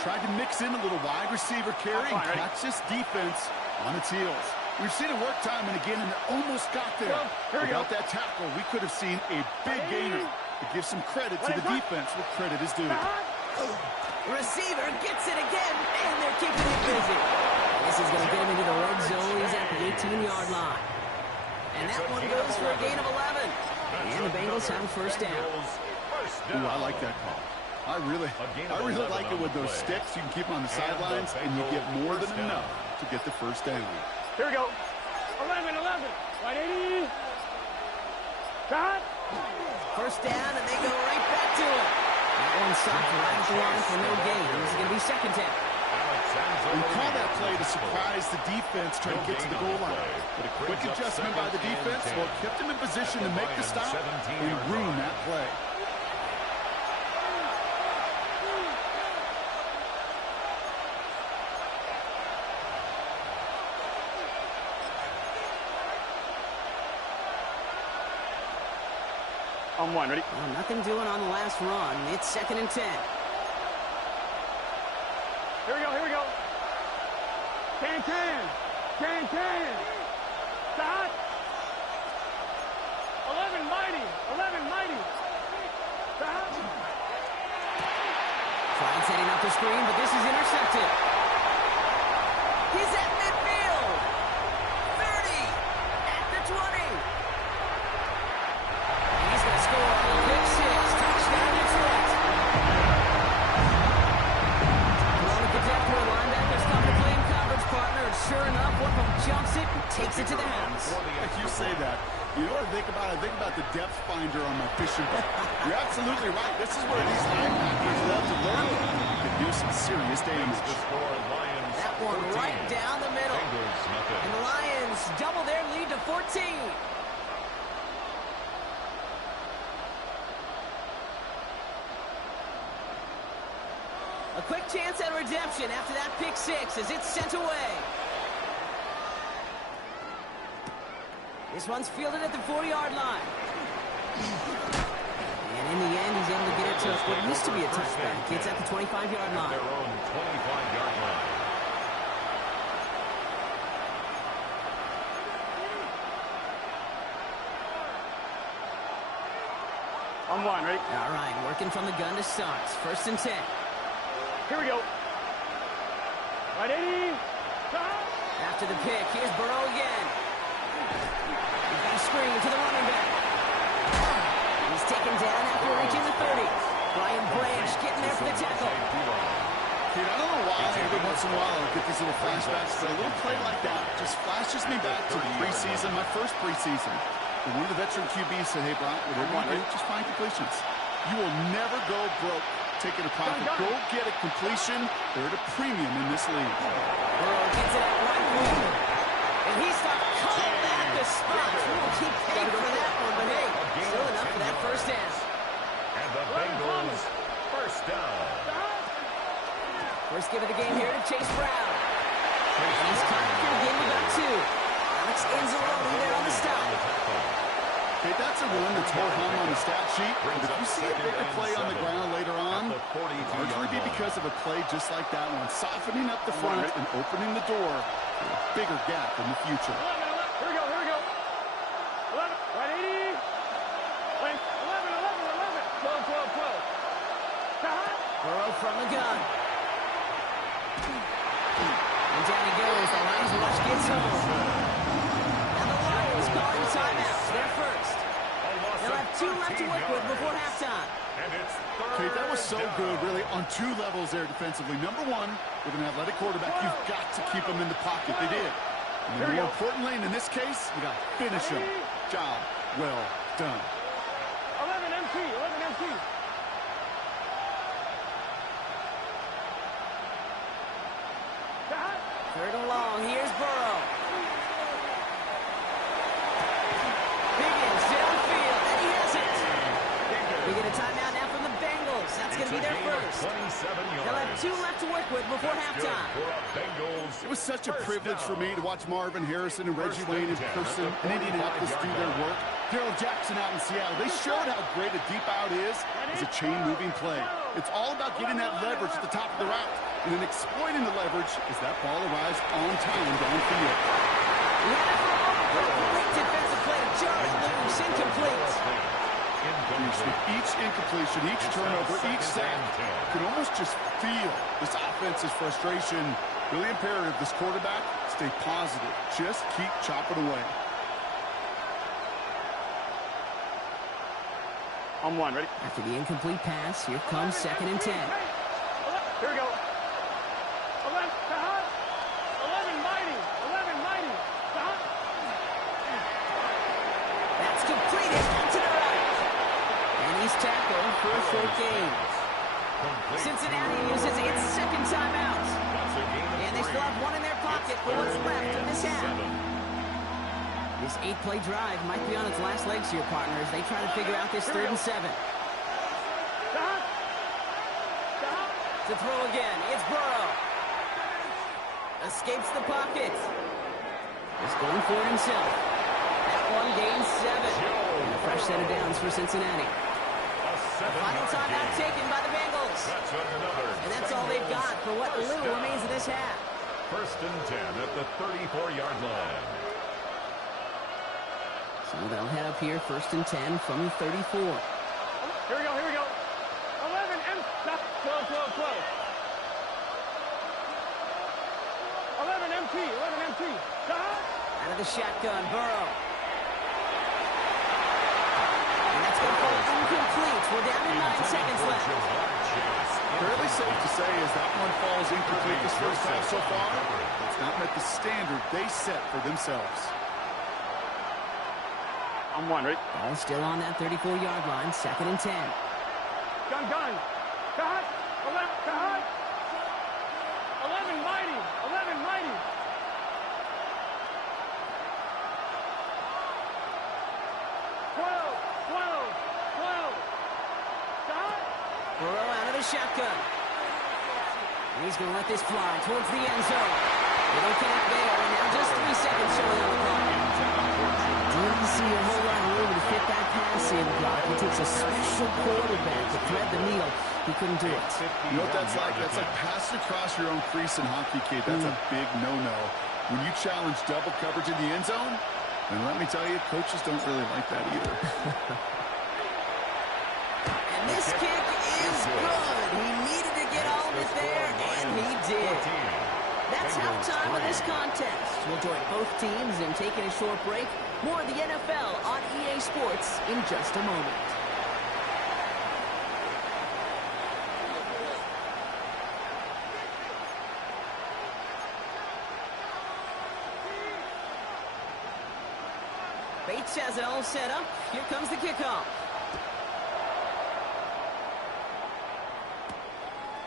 Tried to mix in a little wide receiver carry and catch this defense on its heels. We've seen it work time and again, and it almost got there. Without that tackle, we could have seen a big gainer. To give some credit to the defense where credit is due. Receiver gets it again, and they're keeping him busy. This is going to get him into the red zone. He's at the 18-yard line. And that one goes for a gain of 11. And the Bengals have a 1st down. Ooh, I like that call. I really like it with those sticks. You can keep them on the sidelines, and you get more than enough to get the 1st down. Here we go. 11. Right 80. Cut. 1st down, and they go right back to it. That one stopped right at the line for no gain. This is going to be 2nd down. We call that play to surprise the defense trying to get to the goal line. But a quick adjustment by the defense, well, kept them in position to make the stop and ruin that play. On 1, ready? Well, nothing doing on the last run. It's 2nd and 10. Here we go. Can. Stop. 11 mighty. Stop. Trying setting up the screen, but this is intercepted. He's at midfield. 30. At the 20. He's going to score on the pick 6. Touchdown Detroit. Along with the depth where linebackers come to play in coverage, partner. And sure enough, one of them jumps it and takes it to the house. If you say that, you know what I think about? I think about the depth finder on my fishing boat. You're absolutely right. This is where these linebackers love to learn. You can do some serious damage. That one right down the middle. And the Lions double their lead to 14. A quick chance at redemption after that pick 6 as it's sent away. This one's fielded at the 40-yard line. And in the end, he's able to get it to what used to be a touchback. It's at the 25-yard line. Their own 25-yard line. On 1, ready? All right, working from the gun to start. 1st and 10. Here we go. Right 80. Stop. After the pick, here's Burrow again. He's got a screen to the running back. He's taken down after reaching the 30. Brian Branch getting there for the tackle. Dude, I don't know why every once in a while I get these little flashbacks, but a little play like that just flashes me back to the preseason, my first preseason. And one of the veteran QBs said, hey, Brian, whatever you do, just find completions. You will never go broke taking a profit. Go get a completion. They're at a premium in this league. Burrow gets it at right corner. And he stopped cold at the spot. We will keep paying for that one, but hey, still enough for that 1st down. And the Bengals 1st down. First give of the game here to Chase Brown. He's caught after a game about 2. Alex Anzalone there on the stop. Okay, that's a run that's more hung on the stat sheet. But if you see a bigger play on the ground later on, largely be because of a play just like that one, softening up the front and opening the door for a bigger gap in the future. 11. Here we go. 11. Right 80. Length. 11. home. Now the Lions calling a timeout. They're first. They'll have 2 left to work with before halftime. And it's Okay, that was so good, really, on 2 levels there defensively. Number one, with an athletic quarterback, you've got to keep him in the pocket. They did. And then more importantly, and in this case, you got to finish him. Job well done. 11 MT, 11 MT. Third and long. Here's Burrow. Higgins downfield, and he has it. We get a timeout now from the Bengals. That's going to be their first. They'll have 2 left to work with before halftime. It was such a privilege for me to watch Marvin Harrison and Reggie Wayne in person in Indianapolis do their work. Daryl Jackson out in Seattle. They showed how great a deep out is as a chain-moving play. It's all about getting that leverage at the top of the route and then exploiting the leverage as that ball arrives on time downfield. Great defensive play to Jarrett Lewis, incomplete. With each incompletion, each turnover, each sack, you can almost just feel this offense's frustration. Really imperative, this quarterback, stay positive. Just keep chopping away. On 1, ready? After the incomplete pass, here comes 2nd and 10. Here we go. 11, Tahat. 11, mighty. 11, mighty. Tahat. That's completed to the right. And he's tackled for a short gain. Cincinnati uses its 2nd timeout. And they still have 1 in their pocket for what's left of this half. This 8-play drive might be on its last legs here, partners. They try to figure out this 3rd and 7. To throw again, it's Burrow. Escapes the pocket. He's going for it himself. That one gains 7. And a fresh set of downs for Cincinnati. The final timeout taken by the Bengals. And that's all they've got for what little remains of this half. 1st and 10 at the 34-yard line. So they'll head up here, 1st and 10 from the 34. Here we go, here we go. 11, M, 12, 12, 12. 11 MT, 11 MT. Out of the shotgun, Burrow. And that's going to fall incomplete. We're down to 9 seconds left. Fairly safe to say as that one falls incomplete this first half so far, it's not met the standard they set for themselves. On 1, ready? Ball still on that 34-yard line, 2nd and 10. Gun. Tahat. 11, Tahat. 11, mighty. 11, mighty. 12, 12. Tahat. Burrow out of the shotgun. And he's going to let this fly towards the end zone. They don't connect there, and now just 3 seconds showing on the clock. Didn't see a whole lot of room to fit that pass in, Brock. It takes a special quarterback to thread the needle. He couldn't do it. You know what that's like? That's like passing across your own crease in hockey, kid. That's a big no-no. When you challenge double coverage in the end zone, and let me tell you, coaches don't really like that either. And this kick is good. He needed to get all of it there, and he did. That's halftime of this contest. We'll join both teams in taking a short break. More of the NFL on EA Sports in just a moment. Bates has it all set up. Here comes the kickoff.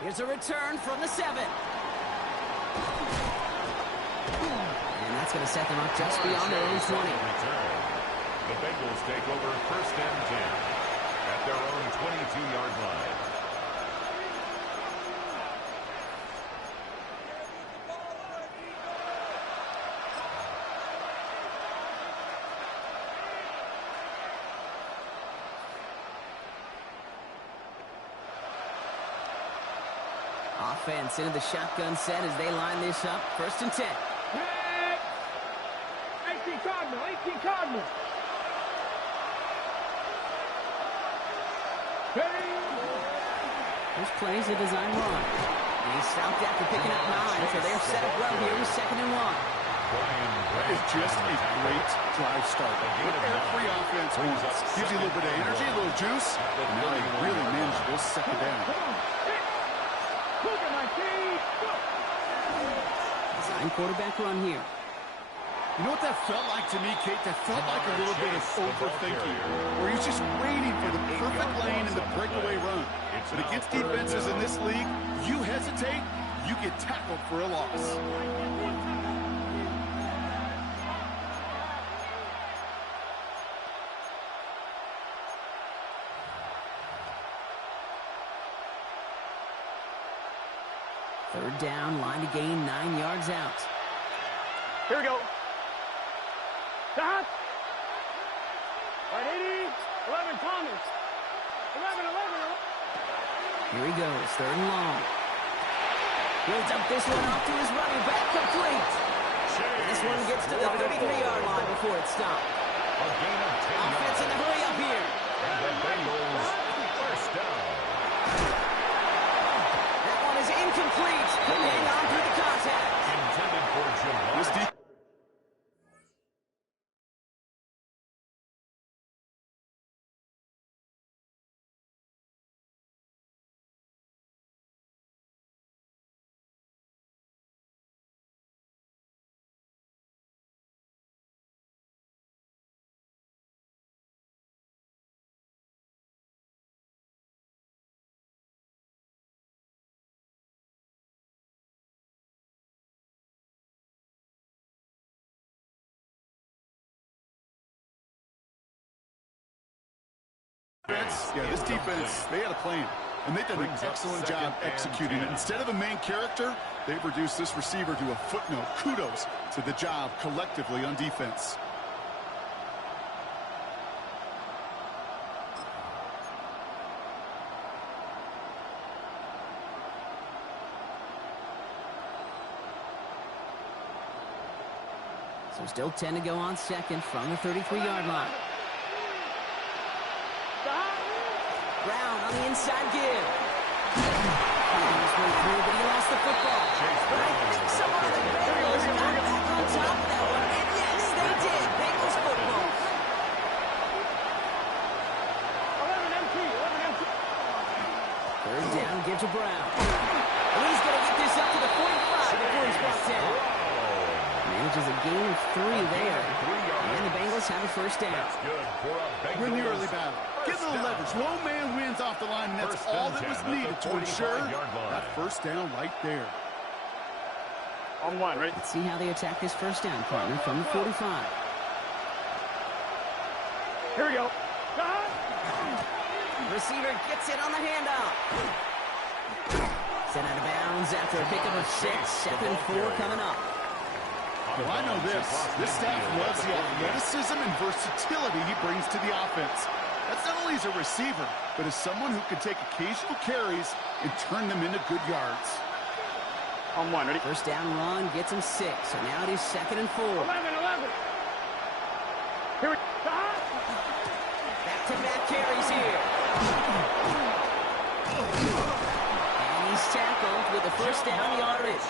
Here's a return from the 7. And that's going to set them up just beyond their own 20. The Bengals take over 1st and 10 at their own 22-yard line. Offense into the shotgun set as they line this up. 1st and 10. 18 Cardinal. This plays a design run. And he's stopped after picking up 9, so they're set up well here with 2nd and 1. That is just a great drive start. What every offense wants. Gives you a little bit of energy, a little juice, and now a really manageable second down. Design quarterback run here. You know what that felt like to me, Kate? That felt like a little bit of overthinking, where he's just waiting for the perfect lane and the breakaway run. But against defenses in this league, you hesitate, you get tackled for a loss. Third down, line to gain 9 yards out. Here we go. Stop. Right, 80, 11, Thomas. 11. Here he goes, third and long. He'll dump this one off to his running back, complete. This one gets to the 33-yard line before it's stopped. Offense in a hurry up here. And the Bengals first down. That one is incomplete. Couldn't hang on through the contact. Intended for Jim. Yeah, this defense, they had a plan, and they've done an excellent job executing it. Instead of a main character, they've reduced this receiver to a footnote. Kudos to the job collectively on defense. So still 10 to go on second from the 33-yard line. Brown on the inside give. Almost went through, but he lost the football. But I think someone of the Bengals got back on top of that one. And yes, they did. Bengals football. 11 empty. Third down, give to Brown. And he's going to get this up to the 45 before he's brought down. Manages a gain of 3 there. And the Bengals have a first down. Win the early battle. Get a little leverage. Low man wins off the line, and that's all that was needed to ensure that first down right there. On one, right? Let's see how they attack this first down, partner, from the 45. Here we go. Receiver gets it on the handoff. Sent out of bounds after a pickup of 6. 7-4 coming up. Well, I know this. This staff loves the athleticism and versatility he brings to the offense. That's not only as a receiver, but as someone who can take occasional carries and turn them into good yards. On one, ready? First down run gets him 6, so now it is 2nd and 4. 11. Here we go. Back-to-back carries here. And he's tackled with the first down yardage.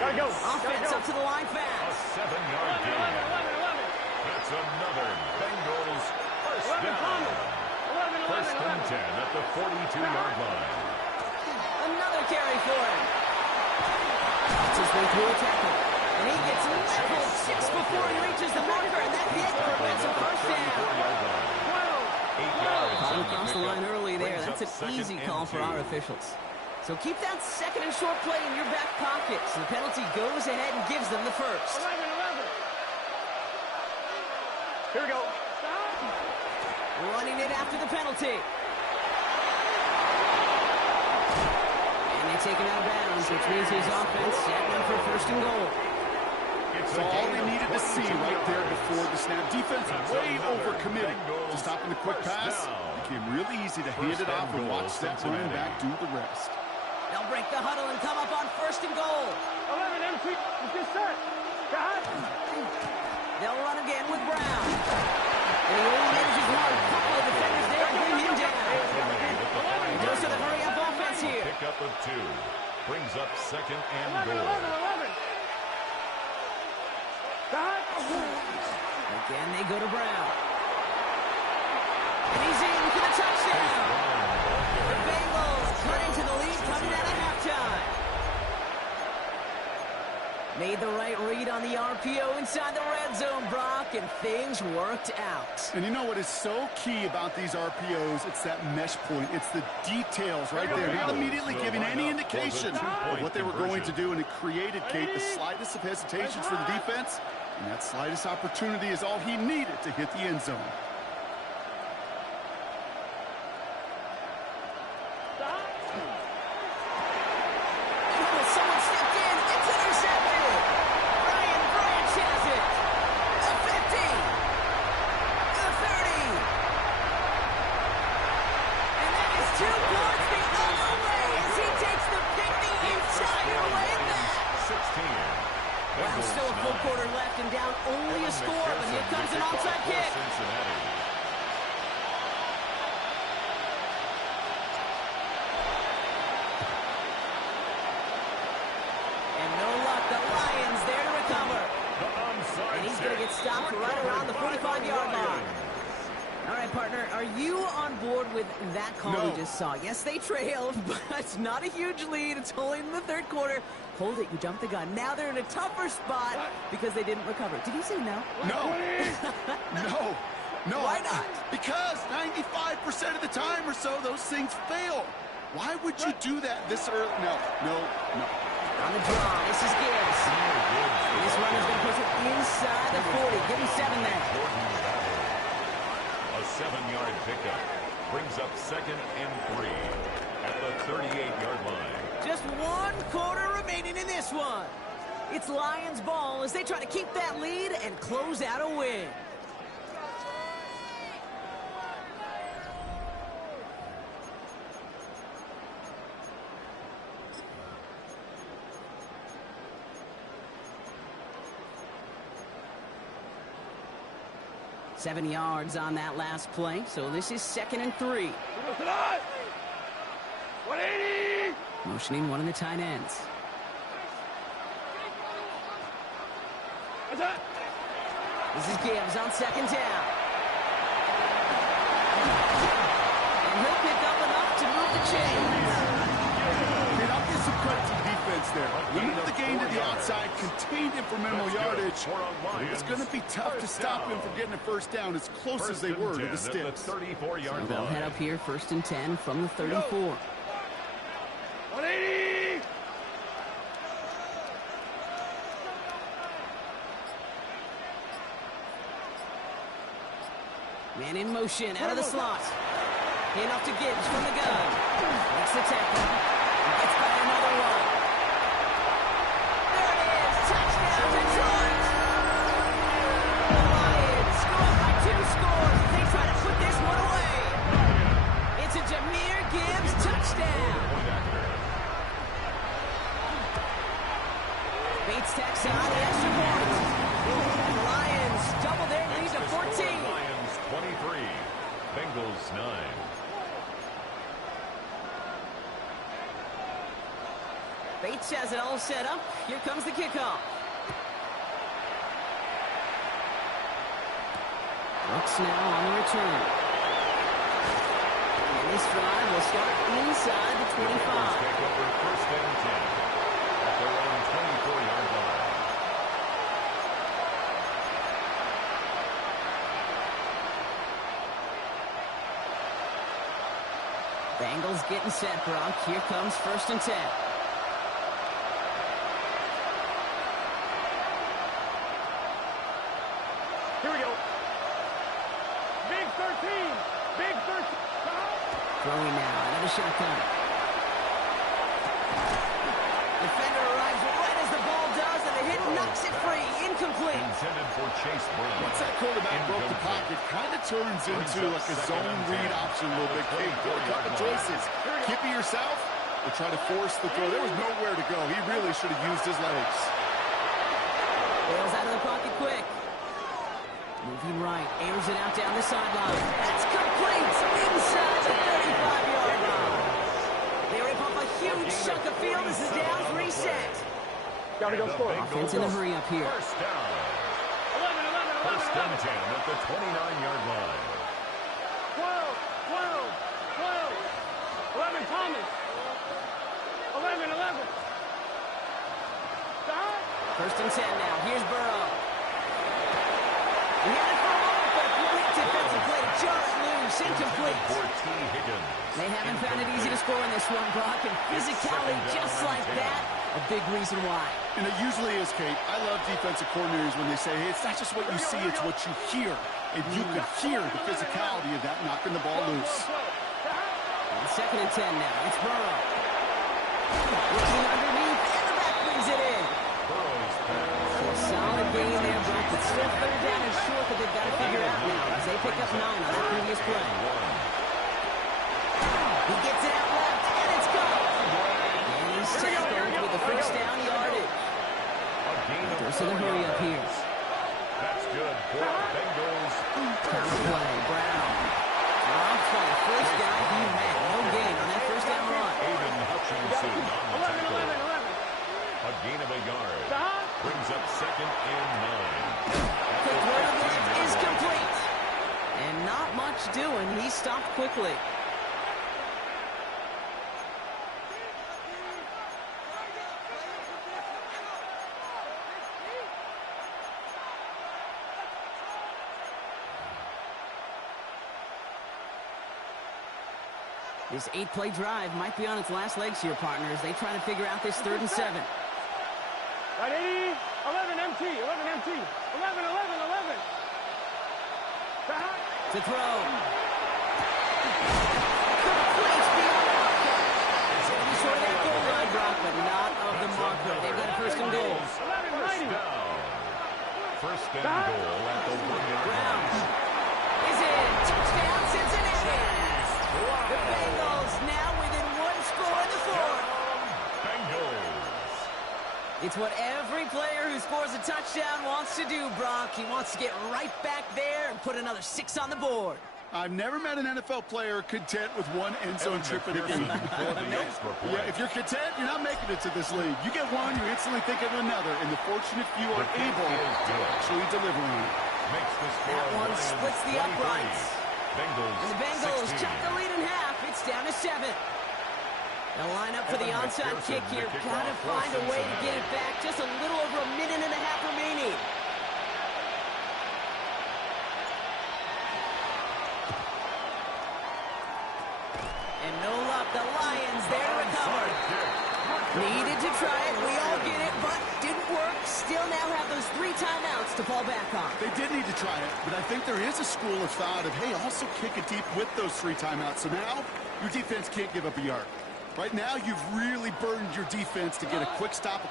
Gotta go. Offense up to the line fast. A 7-yard gain. That's another Bengals first down. 1st and 10 at the 42-yard line. Another carry for him. That's his way through a tackle. And he gets leveled just before he reaches the marker, and that hit prevents a first down. 8 yards. Call across the line early there. That's an easy call for our officials. So keep that second and short play in your back pocket. So the penalty goes ahead and gives them the first. 11. Here we go. Running it after the penalty. And they take him out of bounds, which means his offense set up for 1st and goal. It's all they needed to see right there before the snap. Defense way overcommitted. To stopping the quick pass, became really easy to hand it off and watch that running back do the rest. They'll break the huddle and come up on 1st and goal. 11 empty. It's just set. They'll run again with Brown. And he only manages one. A couple of defenders there to bring him down. He goes to the hurry-up offense here. Pickup of 2. Brings up 2nd and 11. goal. Again, they go to Brown. And he's in for the touchdown. The Bengals cut into the lead coming out of halftime. Made the right read on the RPO inside the red zone, Brock, and things worked out. And you know what is so key about these RPOs? It's that mesh point. It's the details right there. Not immediately giving any indication of what they were going to do, and it created, Kate, the slightest of hesitations for the defense. And that slightest opportunity is all he needed to hit the end zone. Someone stepped in. It's intercepted. Brian Branch has it. The 50. The 30. And that is 2 points the other way as he takes the 50 entire way back. 16. Wow, still a full quarter left and down only a score, but here comes an onside kick. And no luck, the Lions there to recover. And he's going to get stopped right around the 45-yard line. All right, partner, are you on board with that call we just saw? Yes, they trailed, but it's not a huge lead. It's only in the third quarter. Hold it, you jumped the gun. Now they're in a tougher spot because they didn't recover. Did you say no? No. Why not? Because 95% of the time or so, those things fail. Why would you do that this early? No. On the draw, this is Gibbs. This run is going to push it inside the 40. Give him 7 there. A 7-yard pickup brings up 2nd and 3 at the 38-yard line. Just 1 quarter remaining in this one. It's Lions ball as they try to keep that lead and close out a win. Seven yards on that last play, so this is 2nd and 3. 180! Motioning one of the tight ends. This is Gibbs on 2nd down. And he'll pick up enough to move the chains. I'll give some credit to the defense there. Limited the gain to the outside, contained him for minimal yardage. It's going to be tough to stop him from getting a first down as close as they were to the sticks. So they'll head up here 1st and 10 from the 34. 180! Man in motion, out of the slot. Hand off to Gibbs from the gun. Makes the tackle. Gets by another one. There it is. Touchdown, Detroit. The Lions score by 2 scores as they try to put this one away. It's a Jahmyr Gibbs touchdown. Bates tacks on the extra point. And the Lions double their lead to 14. Lions 23, Bengals 9. Bates has it all set up. Here comes the kickoff. Brooks now on the return. And this drive will start inside the 25. Take over 1st and 10 at their own 24-yard line. Bengals getting set, Brock. Here comes 1st and 10. Here we go. Big 13. Big 13. Throwing now out of the shotgun. Defender arrives right as the ball does, and the hit knocks it free. Incomplete. Intended for Chase Brown. Once that quarterback broke the pocket, kind of turns into like a zone read option a little bit. Hey, a couple choices. Keep it yourself or try to force the throw. There was nowhere to go. He really should have used his legs. Bails out of the pocket quick. Moving right, airs it out down the sideline. That's complete inside the 35-yard line. They rip off a huge chunk of field as the downs reset. Gotta go score. Offense in the hurry up here. First down. 11. and 10 at the 29-yard line. 12, 12, 12. 11, Thomas. 11, 11. First and 10 now. Here's Burrow. He had it for a moment, but a great defensive play to jar it loose. Incomplete. They haven't found it easy to score in this one, Brock, and physicality just like that, a big reason why. And it usually is, Kate. I love defensive coordinators when they say, hey, it's not just what you see, it's what you hear. And you could hear the physicality of that knocking the ball loose. And second and 10 now. It's Burrow. Looking underneath, and the back brings it in. So a solid gain there, Brock, but still third down and short that they've got to figure out now as they pick up 9 on that previous play. He gets it out left, and it's gone. And he's tackled with the first down yardage. Forcing a hurry up here. That's good for the Bengals. Counter play, Brown. Brown play, first down, he had no gain on that first down run. Aiden Hutchinson on the tackle. A gain of a yard. Brings up second and 9. The throw to the left is complete. And not much doing. He stopped quickly. This 8-play drive might be on its last legs here, partners. They try to figure out this 3rd and 7. Right, 80, 11 MT, 11 MT, 11, 11, 11. To throw. Complete beyond the marker. It's going to be short of that goal line, Brock, but not of the marker. They've got a first and goal. First and goal at the 1-yard Brown line. is in. Touchdown, Cincinnati. The Bengals now within 1 score in the 4th. Bengals. It's what every player who scores a touchdown wants to do, Brock. He wants to get right back there and put another 6 on the board. I've never met an NFL player content with one end zone trip in a game. Yeah, if you're content, you're not making it to this league. You get one, you instantly think of another, and the fortunate few are able to actually deliver on it. That one splits the uprights. And the Bengals chop the lead in half. It's down to 7. They'll line up for the onside kick here. Got to find a way to get it back. Just a little over a minute and a half remaining. And no luck. The Lions there to recover. Needed to try it. We all get it, but didn't work. Still now have those 3 timeouts to fall back on. They did need to try it, but I think there is a school of thought of, hey, also kick it deep with those 3 timeouts. So now your defense can't give up a yard. Right now, you've really burdened your defense to get a quick stop,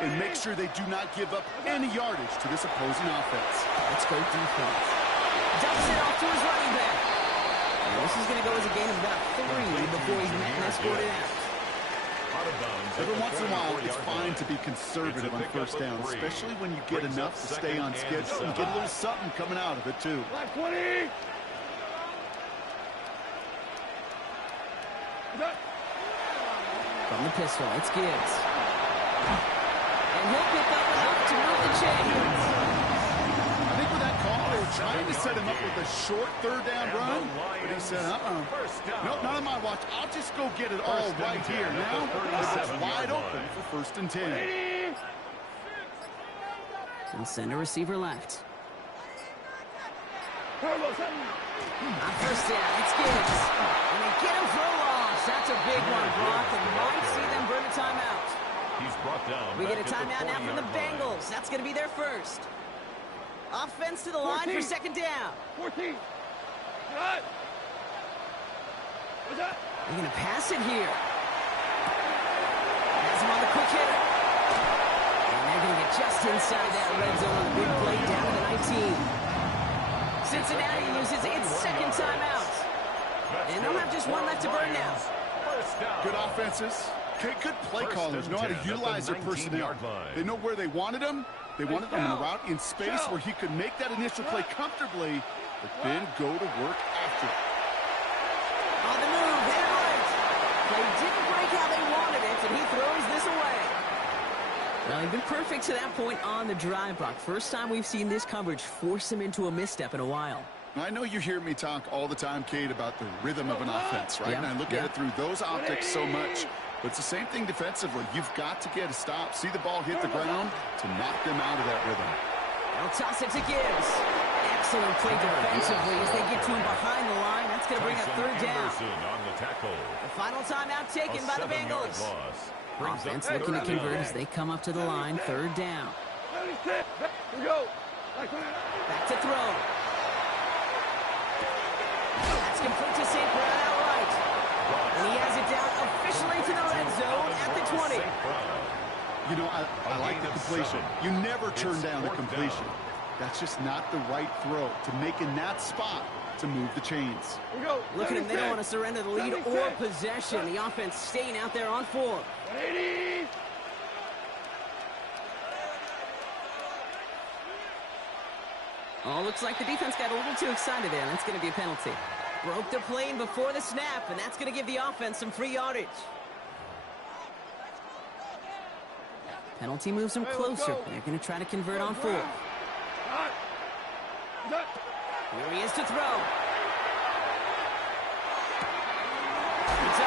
and make sure they do not give up any yardage to this opposing offense. Let's go defense. Dumps it off to his running back. And this is going to go as a gain of about 3 before he's met and escorted out. Every once in a while, it's fine to be conservative on first down, especially when you get enough to stay on schedule and get a little something coming out of it, too. 20. From the pistol, it's Gibbs. And he'll pick up enough to move the chains. I think with that call, they were trying to set him up with a short 3rd down run, but he said, nope, not on my watch. I'll just go get it all right here. Now, it's wide open for 1st and 10. He'll send a receiver left. On first down, it's Gibbs. And they get him for a loss. That's a big one, Brock, and might see them burn a timeout. He's brought down. We get a timeout now from the Bengals. That's going to be their first. Offense to the line for 2nd down. 14. They're going to pass it here. Has him on the quick hitter. And they're going to get just inside that red zone on the big play down to the 19. Cincinnati uses its 2nd timeout. And they'll have just 1 left to burn now. Good offenses. Good play callers know how to utilize their personnel. They know where they wanted them. They wanted them in a route in space where he could make that initial play comfortably, but then go to work after it. On the move, hit it right. They didn't break how they wanted it, and he throws this away. Well, they've been perfect to that point on the drive, Buck. First time we've seen this coverage force him into a misstep in a while. I know you hear me talk all the time, Kate, about the rhythm of an offense, right? Yeah. And I look at it through those optics so much. But it's the same thing defensively. You've got to get a stop, see the ball hit the ground to knock them out of that rhythm. They'll toss it to Gibbs. Excellent play defensively as they get to him behind the line. That's going to bring up third down. On the tackle. The final timeout taken by the Bengals. Offense looking to convert as they come up to the line. Third down. Here we go. Back to throw. That's complete to St. Brown outright. And he has it down officially to the red zone at the 20. You know, I like the completion. You never turn down a completion. That's just not the right throw to make in that spot to move the chains. Look at him. They don't want to surrender the lead or possession. The offense staying out there on 4. Oh, looks like the defense got a little too excited there. That's going to be a penalty. Broke the plane before the snap, and that's going to give the offense some free yardage. Penalty moves them closer. They're going to try to convert on 4. Here he is to throw. It's